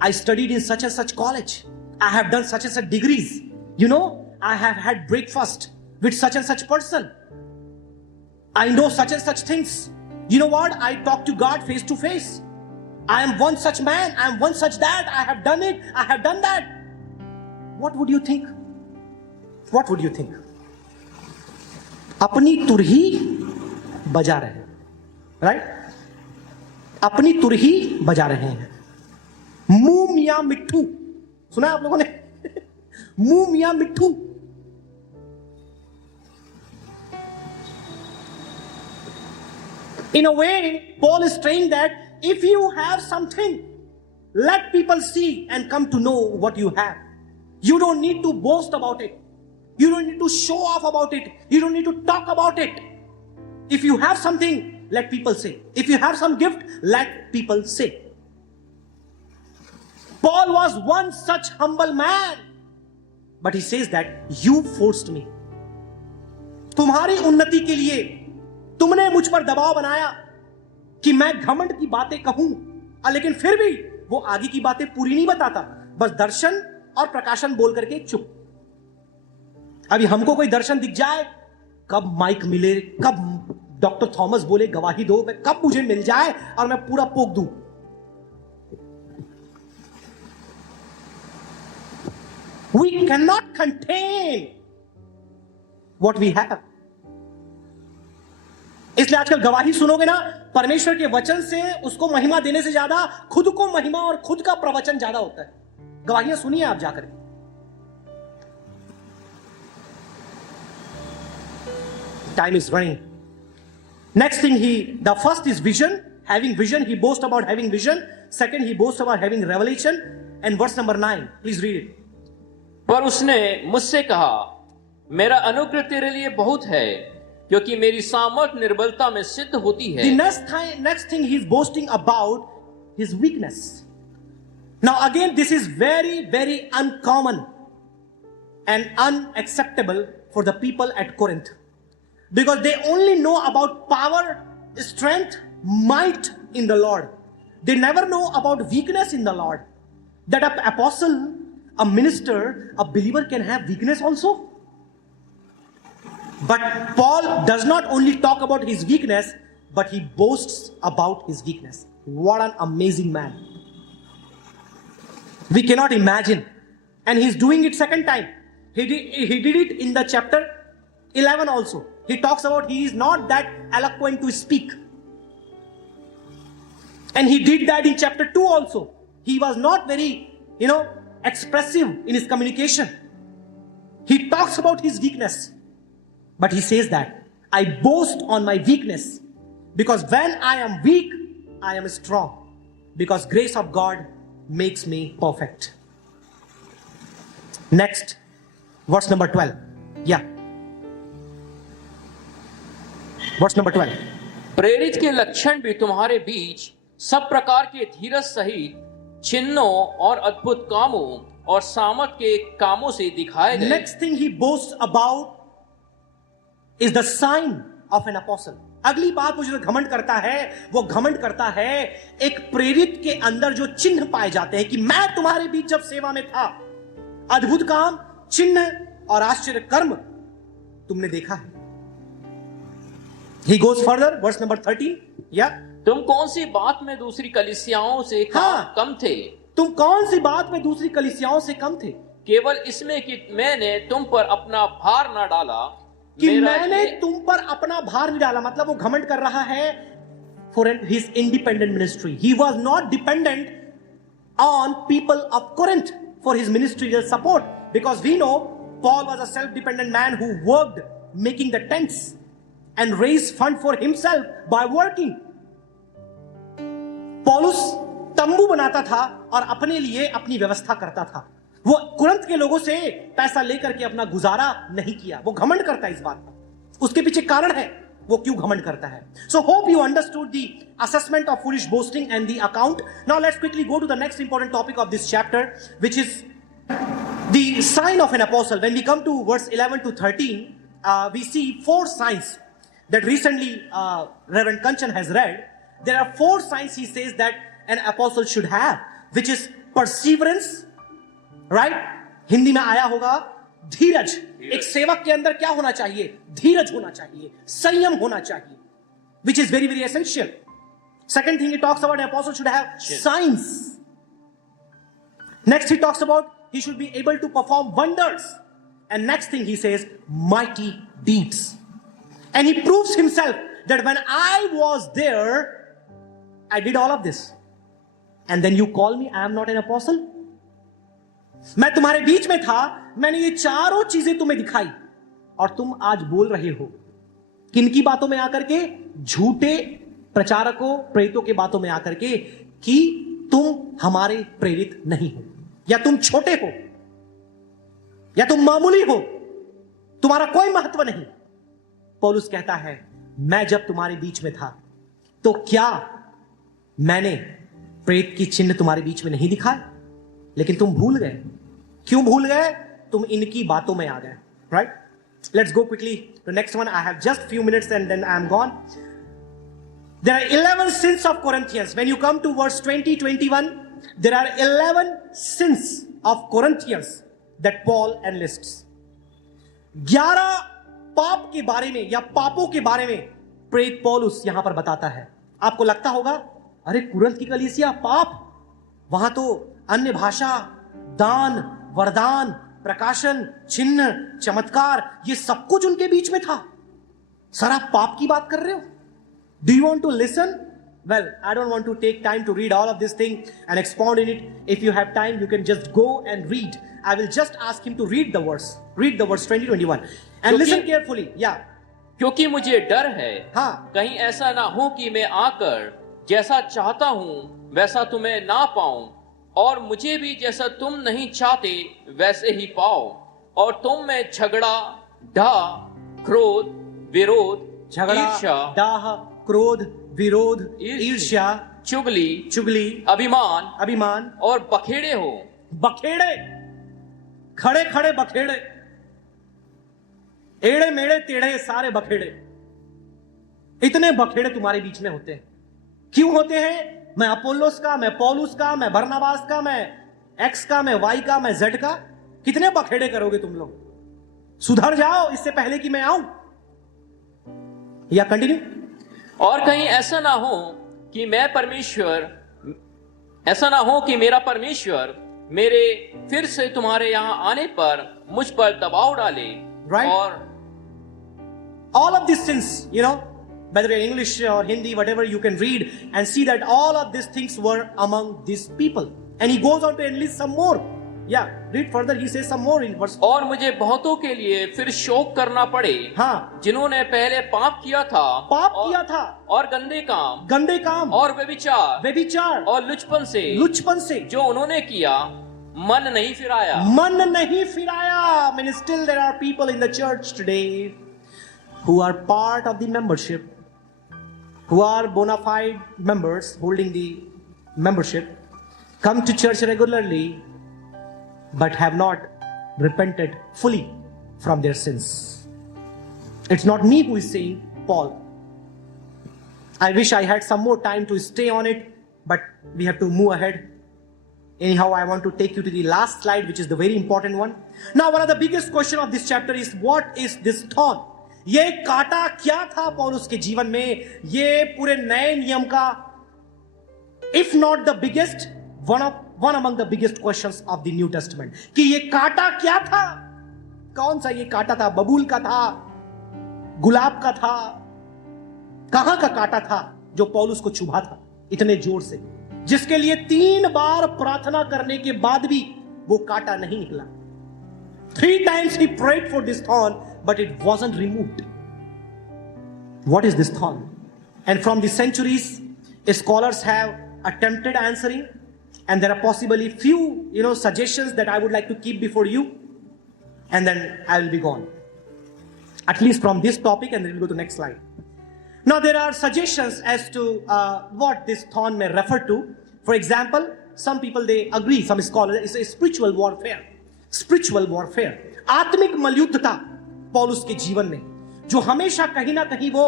I studied in such and such college. I have done such and such degrees. You know, I have had breakfast with such and such person. I know such and such things. You know what? I talk to God face to face. I am one such man. I am one such that. I have done it. I have done that. What would you think? What would you think? अपनी तुरही बजा रहे हैं, right? अपनी तुरही बजा रहे हैं। मुंह मियां मिट्ठू, सुना आप लोगों ने? मुंह मियां मिट्ठू। In a way, Paul is saying that if you have something, let people see and come to know what you have. You don't need to boast about it. You don't need to show off about it. You don't need to talk about it. If you have something, let people say. If you have some gift, let people say. Paul was one such humble man. But he says that you forced me. तुम्हारी उन्नति के लिए तुमने मुझ पर दबाव बनाया कि मैं घमंड की बातें कहूं, लेकिन फिर भी वो आगे की बातें पूरी नहीं बताता, बस दर्शन और प्रकाशन बोल करके चुप। अभी हमको कोई दर्शन दिख जाए, कब माइक मिले, कब डॉक्टर थॉमस बोले गवाही दो, कब मुझे मिल जाए और मैं पूरा पोक दूं। We cannot contain what we have. इसलिए आजकल गवाही सुनोगे ना, परमेश्वर के वचन से उसको महिमा देने से ज्यादा खुद को महिमा और खुद का प्रवचन ज्यादा होता है। गवाहियां सुनिए आप जाकर। Time is running. Next thing the first is vision. Having vision, he boasts about having vision. Second, he boasts about having revelation. And verse number 9, please read it. पर उसने मुझसे कहा, मेरा अनुग्रह तेरे लिए बहुत है, क्योंकि मेरी सामर्थ निर्बलता में सिद्ध होती है। The next thing he's boasting about his weakness. Now again, this is very, very uncommon and unacceptable for the people at Corinth, because they only know about power, strength, might in the Lord. They never know about weakness in the Lord. That an apostle, a minister, a believer can have weakness also. But Paul does not only talk about his weakness, but he boasts about his weakness. What an amazing man. We cannot imagine. And he's doing it second time. He did it in the chapter 11 also. He talks about he is not that eloquent to speak. And he did that in chapter 2 also. He was not very, expressive in his communication. He talks about his weakness. But he says that I boast on my weakness, because when I am weak, I am strong, because grace of God makes me perfect. Next, verse number 12. Yeah. Verse number 12. प्रेरित के लक्षण भी तुम्हारे बीच सब प्रकार के धीरज सहित चिन्हों और अद्भुत कामों और सामर्थ के कामों से दिखाए गए। Next thing he boasts about is the sign of an apostle. अगली बात वो जो घमंड करता है, वो घमंड करता है एक प्रेरित के अंदर जो चिन्ह पाए जाते हैं कि मैं तुम्हारे बीच जब सेवा में था, अद्भुत काम, चिन्ह और आश्चर्य कर्म तुमने देखा है। He goes further, verse number 13. Yeah. तुम कौन सी बात में दूसरी कलीसियाओं से कम थे? तुम कौन सी बात में दूसरी कलीसियाओं से कम थे? केवल इसमें कि मैंने तुम पर अपना भार न डाला। कि मैंने तुम पर अपना भार नहीं डाला, मतलब वो घमंड कर रहा है for his independent ministry. He was not dependent on people of Corinth for his ministerial support, because we know Paul was a self-dependent man who worked making the tents and raised fund for himself by working. पौलुस तंबू बनाता था और अपने लिए अपनी व्यवस्था करता था। वो कुरिन्थ के लोगों से पैसा लेकर के अपना गुजारा नहीं किया। वो घमंड करता है इस बात पर। उसके पीछे कारण है वो क्यों घमंड करता है। So hope you understood the assessment of foolish boasting and the account. Now let's quickly go to the next important topic of this chapter, which is the sign of an apostle. When we come to verse 11 to 13, we see 4 signs that recently Reverend Kanchan has read. There are 4 signs he says that an apostle should have, which is perseverance, right? Hindi में आया होगा धीरज। एक सेवक के अंदर क्या होना चाहिए? धीरज होना चाहिए, संयम होना चाहिए, which is very, very essential. Second thing he talks about, an apostle should have signs. Next he talks about he should be able to perform wonders. And next thing he says, mighty deeds. And he proves himself that when I was there, I did all of this. And then you call me, I am not an apostle? मैं तुम्हारे बीच में था, मैंने ये चारों चीजें तुम्हें दिखाई, और तुम आज बोल रहे हो किनकी बातों में आकर के? झूठे प्रचारकों, प्रेरितों के बातों में आकर के कि तुम हमारे प्रेरित नहीं हो, या तुम छोटे हो, या तुम मामूली हो, तुम्हारा कोई महत्व नहीं। पौलुस कहता है, मैं जब तुम्हारे बीच में था तो क्या मैंने प्रेत की चिन्ह तुम्हारे बीच में नहीं दिखाए? लेकिन तुम भूल गए। क्यों भूल गए? तुम इनकी बातों में आ गए। Right, let's go quickly to next one. I have just few minutes and then I am gone. There are 11 sins of Corinthians. When you come to verse 20-21, there are 11 sins of Corinthians that Paul enlists. 11 पाप के बारे में या पापों के बारे में प्रेरित पौलुस यहां पर बताता है। आपको लगता होगा, अरे कुरिन्थ की कलीसिया, पाप, वहां तो अन्य भाषा, दान, वरदान, प्रकाशन, चिन्ह, चमत्कार, ये सब कुछ उनके बीच में था। सर, आप पाप की बात कर रहे हो? Do you want to listen? Well, I don't want to take time to read all of this thing and expound in it. If you have time, you can just go and read. I will just ask him to read the verse. Read the verse 20-21 and listen carefully. Yeah. क्योंकि मुझे डर है, हाँ, कहीं ऐसा ना हो कि मैं आकर जैसा चाहता हूं वैसा तुम्हें ना पाऊं, और मुझे भी जैसा तुम नहीं चाहते वैसे ही पाओ, और तुम में झगड़ा, डाह, क्रोध, विरोध, झगड़ा, ईर्ष्या, डाह, क्रोध, विरोध, ईर्ष्या, चुगली, अभिमान और बखेड़े हो। बखेड़े, खड़े खड़े बखेड़े, एड़े मेड़े टेढ़े सारे बखेड़े, इतने बखेड़े तुम्हारे बीच में होते हैं। क्यों होते हैं? मैं अपोल्लोस का, मैं पौलुस का, मैं बरनबास का, मैं एक्स का, मैं वाई का, मैं जेड का। कितने बखेड़े करोगे तुम लोग? सुधर जाओ इससे पहले कि मैं आऊं। या कंटिन्यू। और कहीं ऐसा ना हो कि मेरा परमेश्वर मेरे फिर से तुम्हारे यहां आने पर मुझ पर दबाव डाले। Right. और all of these sins, you know, whether in English or Hindi, whatever, you can read and see that all of these things were among these people. And he goes on to enlist some more. Yeah, read further. He says some more in verse. और मुझे बहुतों के लिए फिर शोक करना पड़े, हाँ, जिन्होंने पहले पाप किया था और गंदे काम और व्यभिचार और लुचपन से जो उन्होंने किया, मन नहीं फिराया। I mean, still there are people in the church today who are part of the membership, who are bona fide members holding the membership, come to church regularly, but have not repented fully from their sins. It's not me who is saying, Paul. I wish I had some more time to stay on it, but we have to move ahead. Anyhow, I want to take you to the last slide, which is the very important one. Now, one of the biggest question of this chapter is, what is this thorn? ये कांटा क्या था पौलुस के जीवन में? ये पूरे नए नियम का, if not the biggest, one among the biggest questions of the New Testament. कि ये कांटा क्या था? कौन सा ये कांटा था? बबूल का था? गुलाब का था? कहां का कांटा था जो पौलुस को चुभा था इतने जोर से, जिसके लिए 3 बार प्रार्थना करने के बाद भी वो कांटा नहीं निकला? 3 times he prayed for this thorn, but it wasn't removed. What is this thorn? And from the centuries, scholars have attempted answering, and there are possibly few, suggestions that I would like to keep before you, and then I will be gone. At least from this topic, and then we'll go to the next slide. Now, there are suggestions as to what this thorn may refer to. For example, some people, they agree, some scholars, it's a spiritual warfare. Spiritual warfare. आत्मिक मलयुद्ध था पौलुस के जीवन में, जो हमेशा कहीं ना कहीं वो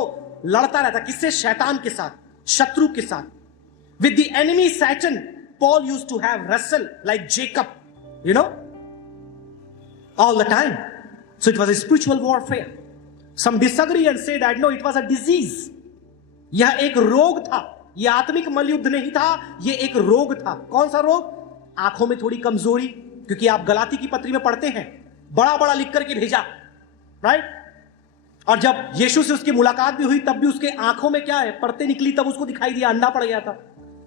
लड़ता रहता। किससे? शैतान के साथ, शत्रु के साथ. With the enemy Satan, Paul used to have wrestle like Jacob, all the time. So it was a spiritual warfare. Some disagree and say that no, it was a disease. यह एक रोग था. यह आत्मिक मलयुद्ध नहीं था, यह एक रोग था. कौन सा रोग? आंखों में थोड़ी कमजोरी, क्योंकि आप गलाती की पत्री में पढ़ते हैं, बड़ा बड़ा लिख करके भेजा, राइट? और जब यीशु से उसकी मुलाकात भी हुई, तब भी उसके आंखों में क्या है, परतें निकली, तब उसको दिखाई दिया, अंधा पड़ गया था.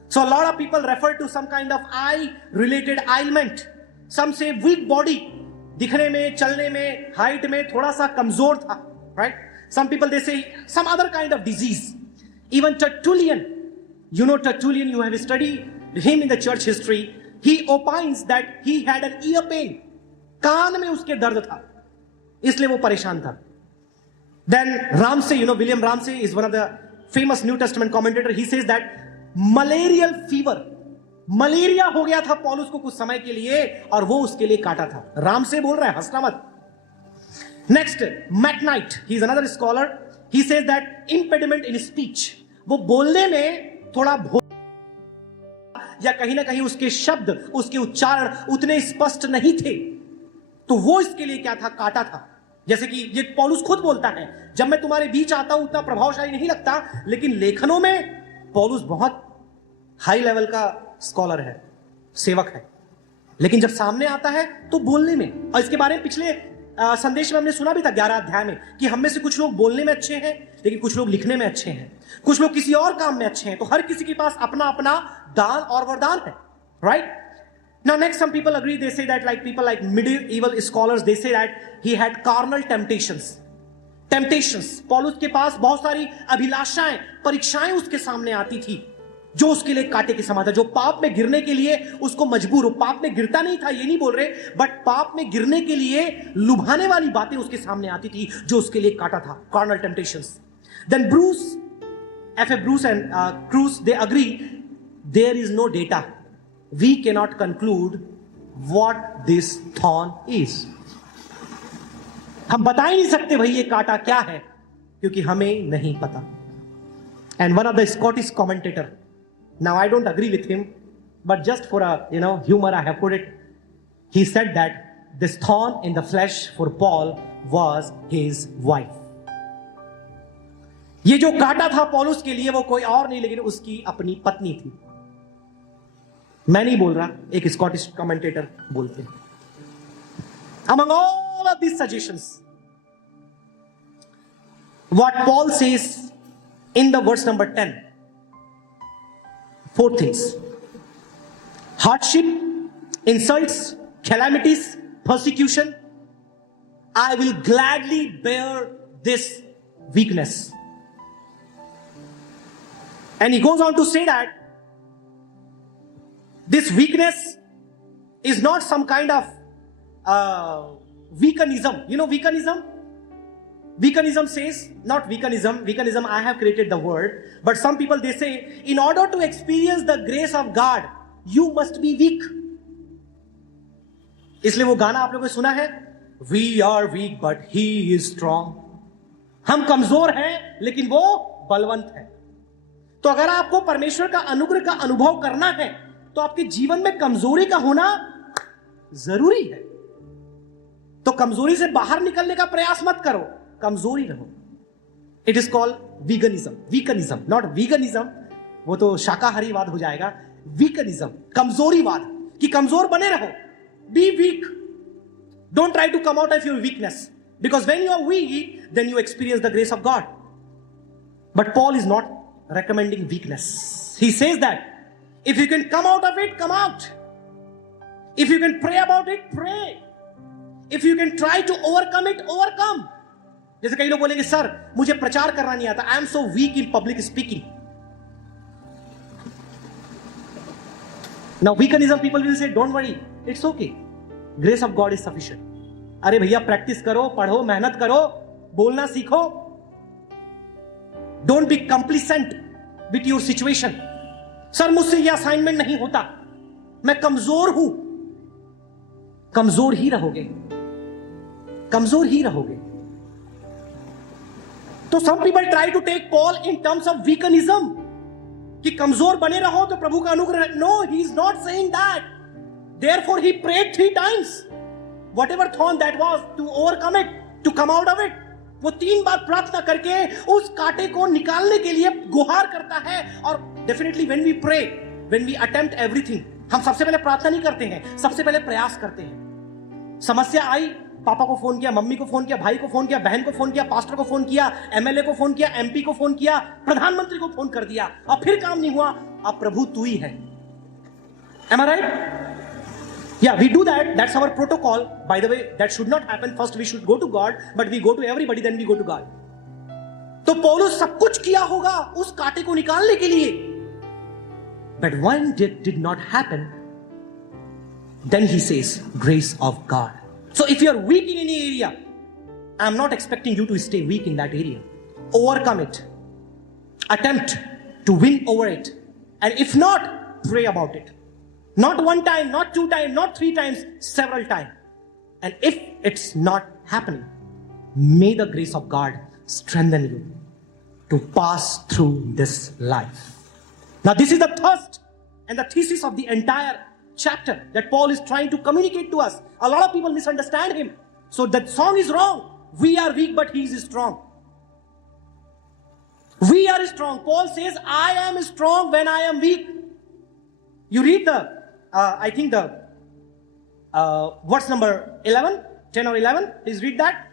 So a lot of people refer to some kind of eye related ailment. Some say weak body, दिखने में, चलने में, हाइट में थोड़ा सा कमजोर था, right? Some people, they say some other kind of disease. Even Tertullian, you know Tertullian, you have studied him in the church history. He opines that he had an ear pain. कान में उसके दर्द था, इसलिए वो परेशान था. Then Ramsay, you know William Ramsay is one of the famous New Testament commentator. He says that malarial fever, malaria हो गया था पौलुस को कुछ समय के लिए और वो उसके लिए काटा था. रामसे बोल रहा है, हंसना मत. Next, McKnight, he is another scholar. He says that impediment in speech, वो बोलने में थोड़ा या कहीं ना कहीं उसके शब्द, उसके उच्चारण उतने स्पष्ट नहीं थे, तो वो इसके लिए क्या था, काटा था. जैसे कि ये पौलुस खुद बोलता है, जब मैं तुम्हारे बीच आता हूं उतना प्रभावशाली नहीं लगता, लेकिन लेखनों में पौलुस बहुत हाई लेवल का स्कॉलर है, सेवक है. लेकिन जब सामने आता है तो बोलने में, और इसके बारे में पिछले संदेश में हमने सुना भी था 11 अध्याय में, कि हम में से कुछ लोग बोलने में अच्छे हैं, लेकिन कुछ लोग लिखने में अच्छे हैं, कुछ लोग किसी और काम में अच्छे हैं. तो हर किसी के पास अपना अपना दान और वरदान है, right? Now next, some people agree, they say that like people like medieval scholars, they say that he had carnal temptations. पौलुस के पास बहुत सारी अभिलाषाएं, परीक्षाएं उसके सामने आती थी, जो उसके लिए कांटे के समान था, जो पाप में गिरने के लिए उसको मजबूर हो. पाप में गिरता नहीं था, ये नहीं बोल रहे, बट पाप में गिरने के लिए लुभाने वाली बातें उसके सामने आती थी, जो उसके लिए काटा था. Carnal temptations. Then Bruce, F.F. Bruce and Cruz, they agree there is no data. We cannot conclude what this thorn is. हम बता ही नहीं सकते भाई ये कांटा क्या है, क्योंकि हमें नहीं पता. And one of the Scottish commentator, now I don't agree with him, but just for a humor I have put it, he said that this thorn in the flesh for Paul was his wife. ये जो कांटा था पौलुस के लिए वो कोई और नहीं, लेकिन उसकी अपनी पत्नी थी. मैं नहीं बोल रहा, एक स्कॉटिश कमेंटेटर बोलते हैं. Among all of these suggestions, what Paul says in the verse number 10, 4 things: hardship, insults, calamities, persecution. I will gladly bear this weakness. And he goes on to say that this weakness is not some kind of veganism. You know veganism? Veganism says, not veganism, veganism I have created the word, but some people they say, in order to experience the grace of God, you must be weak. इसलिए वो गाना आप लोगों ने सुना है, We are weak but he is strong. हम कमजोर हैं लेकिन वो बलवंत है. तो अगर आपको परमेश्वर का अनुग्रह का अनुभव करना है, तो आपके जीवन में कमजोरी का होना जरूरी है. तो कमजोरी से बाहर निकलने का प्रयास मत करो, कमजोरी रहो. It is called weaknism, not veganism, वो तो शाकाहारीवाद हो जाएगा. वीकनिज्म, कमजोरीवाद, कि कमजोर बने रहो. Be weak, don't try to come out of your weakness, because when you are weak then you experience the grace of God. But Paul is not recommending weakness. He says that if you can come out of it, come out. If you can pray about it, pray. If you can try to overcome it, overcome. जैसे कई लोग बोलेंगे, sir मुझे प्रचार करना नहीं आता, I am so weak in public speaking. Now veganism people will say, don't worry, it's okay. Grace of God is sufficient. अरे भैया प्रैक्टिस करो, पढ़ो, मेहनत करो, बोलना सीखो. Don't be complacent with your situation. Sir मुझसे यह असाइनमेंट नहीं होता, मैं कमजोर हूं. कमजोर ही रहोगे, कमजोर ही रहोगे. तो some people try to take Paul in terms of veganism, कि कमजोर बने रहो तो प्रभु का अनुग्रह. No, he is not saying that. Therefore he prayed 3 times. Whatever thorn that was, to overcome it, to come out of it. वो 3 बार प्रार्थना करके उस कांटे को निकालने के लिए गुहार करता है. और definitely when we pray, when we attempt everything, हम सबसे पहले प्रार्थना नहीं करते हैं, सबसे पहले प्रयास करते हैं. समस्या आई, पापा को फोन किया, मम्मी को फोन किया, भाई को फोन किया, बहन को फोन किया, पास्टर को फोन किया, एमएलए को फोन किया, एमपी को फोन किया, प्रधानमंत्री को फोन कर दिया, और फिर काम नहीं हुआ. अब प्रभु तू ही है. Am I right? Yeah, we do that. That's our protocol. By the way, that should not happen. First we should go to God, but we go to everybody, then we go to God. तो पौलुस सब कुछ किया होगा उस कांटे को निकालने के लिए, but when it did not happen, then he says grace of God. So if you are weak in any area, I am not expecting you to stay weak in that area. Overcome it, attempt to win over it, and if not, pray about it. Not one time, not two times, not three times, several times. And if it's not happening, may the grace of God strengthen you to pass through this life. Now this is the thrust and the thesis of the entire chapter that Paul is trying to communicate to us. A lot of people misunderstand him. So that song is wrong. We are weak, but he is strong. We are strong. Paul says, I am strong when I am weak. You read verse number 11, 10 or 11. Please read that.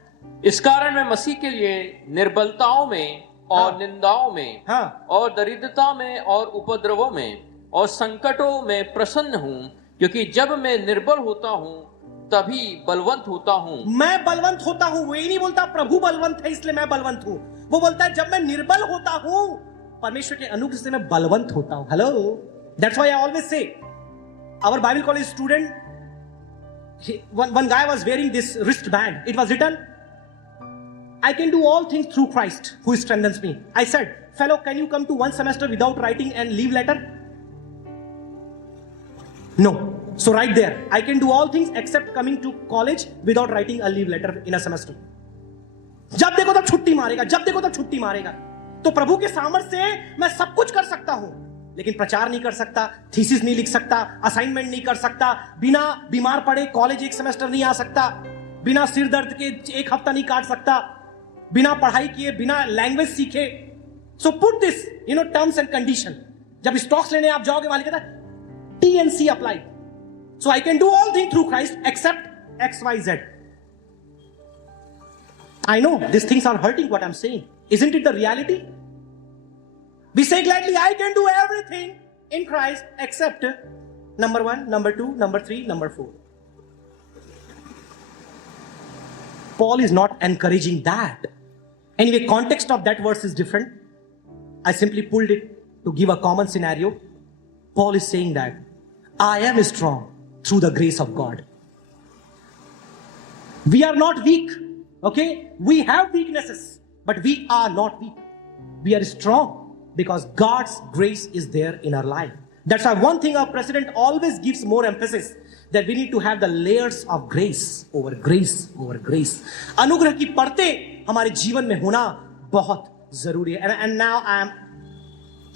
इस कारण मैं मसीह के लिए निर्बलताओं में और निंदाओं में और दरिद्रता में और उपद्रवों में और संकटों में प्रसन्न हूँ, क्योंकि जब मैं निर्बल होता हूँ तभी बलवंत होता हूँ। मैं बलवंत होता हूँ, वो ही नहीं बोलता प्रभु बलवंत है इसलिए मैं बलवंत हूँ। वो बोलता है जब मैं निर्बल होता हूँ परमेश्वर के अनुग्रह से मैं बलवंत होता हूँ। Hello, that's why I always say our Bible college student, one guy was wearing this wristband. It was written, I can do all things through Christ who strengthens me. I said, fellow, can you come to one semester without writing and leave letter? No. So right there, I can do all things except coming to college without writing a leave letter in a semester. जब देखो तब छुट्टी मारेगा, जब देखो तब छुट्टी मारेगा। तो प्रभु के सामर्थ्य से मैं सब कुछ कर सकता हूं, लेकिन प्रचार नहीं कर सकता, थीसिस नहीं लिख सकता, असाइनमेंट नहीं कर सकता, बिना बीमार पड़े कॉलेज एक सेमेस्टर नहीं आ सकता, बिना सिर दर्द के एक हफ्ता नहीं काट सकता, बिना पढ़ाई किए, बिना लैंग्वेज सीखे। So put this terms and condition. जब स्टॉक्स लेने आप जाओगे वाले कहता है TNC apply. So I can do all thing through Christ except XYZ. I know these things are hurting what I'm saying. Isn't it the reality? We say gladly, I can do everything in Christ except number 1, number 2, number 3, number 4. Paul is not encouraging that. Anyway, context of that verse is different. I simply pulled it to give a common scenario. Paul is saying that I am strong through the grace of God. We are not weak. Okay, we have weaknesses, but we are not weak. We are strong because God's grace is there in our life. That's why one thing our president always gives more emphasis, that we need to have the layers of grace over grace over grace. अनुग्रह की परतें हमारे जीवन में होना बहुत जरूरी है. And now I am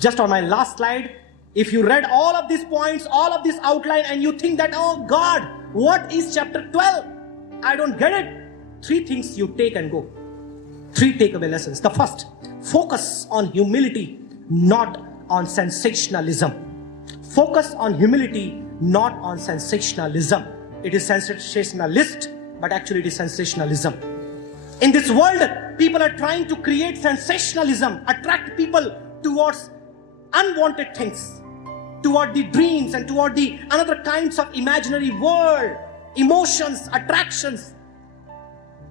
just on my last slide. If you read all of these points, all of this outline, and you think that, oh God, what is chapter 12? I don't get it. 3 things you take and go. 3 takeaway lessons. The first, focus on humility, not on sensationalism. Focus on humility, not on sensationalism. It is sensationalist, but actually it is sensationalism. In this world, people are trying to create sensationalism, attract people towards unwanted things, toward the dreams and toward the another kinds of imaginary world, emotions, attractions.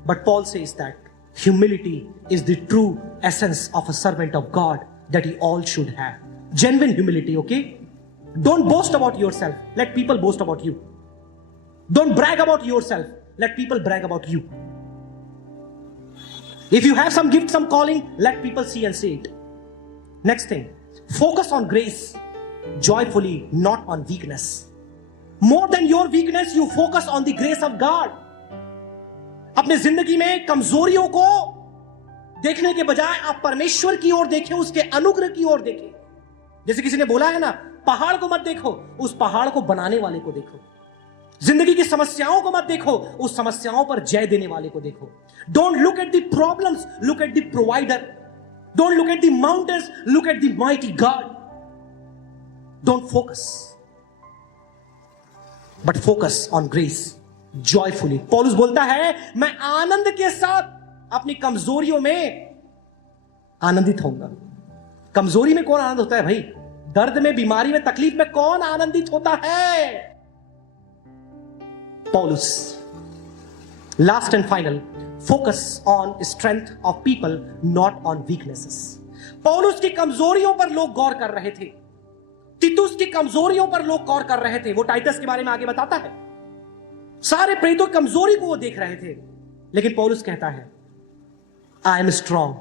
But Paul says that humility is the true essence of a servant of God that we all should have. Genuine humility, okay? Don't boast about yourself. Let people boast about you. Don't brag about yourself. Let people brag about you. If you have some gift, some calling, let people see and say it. Next thing, focus on grace joyfully, not on weakness. More than your weakness, you focus on the grace of God. अपने जिंदगी में कमजोरियों को देखने के बजाय आप परमेश्वर की ओर देखें, उसके अनुग्रह की ओर देखें. जैसे किसी ने बोला है ना, पहाड़ को मत देखो, उस पहाड़ को बनाने वाले को देखो. जिंदगी की समस्याओं को मत देखो, उस समस्याओं पर जय देने वाले को देखो. Don't look at the problems, look at the provider. Don't look at the mountains, look at the mighty God. Don't focus, but focus on grace. Joyfully. पौलुस बोलता है मैं आनंद के साथ अपनी कमजोरियों में आनंदित होऊंगा. कमजोरी में कौन आनंद होता है भाई? दर्द में, बीमारी में, तकलीफ में कौन आनंदित होता है? पौलुस, last and final, Focus on strength of people, not on weaknesses. पौलुस की कमजोरियों पर लोग गौर कर रहे थे, तीतुस की कमजोरियों पर लोग गौर कर रहे थे। वो टाइटस के बारे में आगे बताता है। सारे प्रेरितों की कमजोरी को वो देख रहे थे, लेकिन पौलुस कहता है आई एम स्ट्रांग।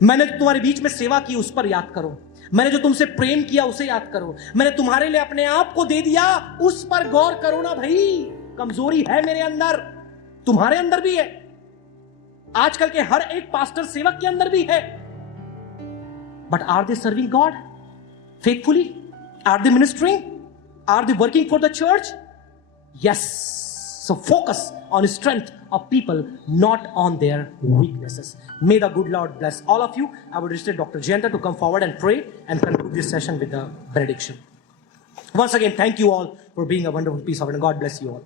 मैंने जो तुम्हारे बीच में सेवा की उस पर याद करो, मैंने जो तुमसे प्रेम किया उसे याद करो, मैंने तुम्हारे लिए अपने आप को दे दिया उस पर गौर करो ना भाई। कमजोरी है मेरे अंदर, तुम्हारे अंदर भी है, आजकल के हर एक पास्टर सेवक के अंदर भी है। But are they serving God faithfully? Are they ministering? Are they working for the church? Yes. So focus on strength of people, not on their weaknesses. May the good Lord bless all of you. I would request Dr. Jayanta to come forward and pray and conclude this session with the benediction. Once again, thank you all for being a wonderful piece of it, and God bless you all.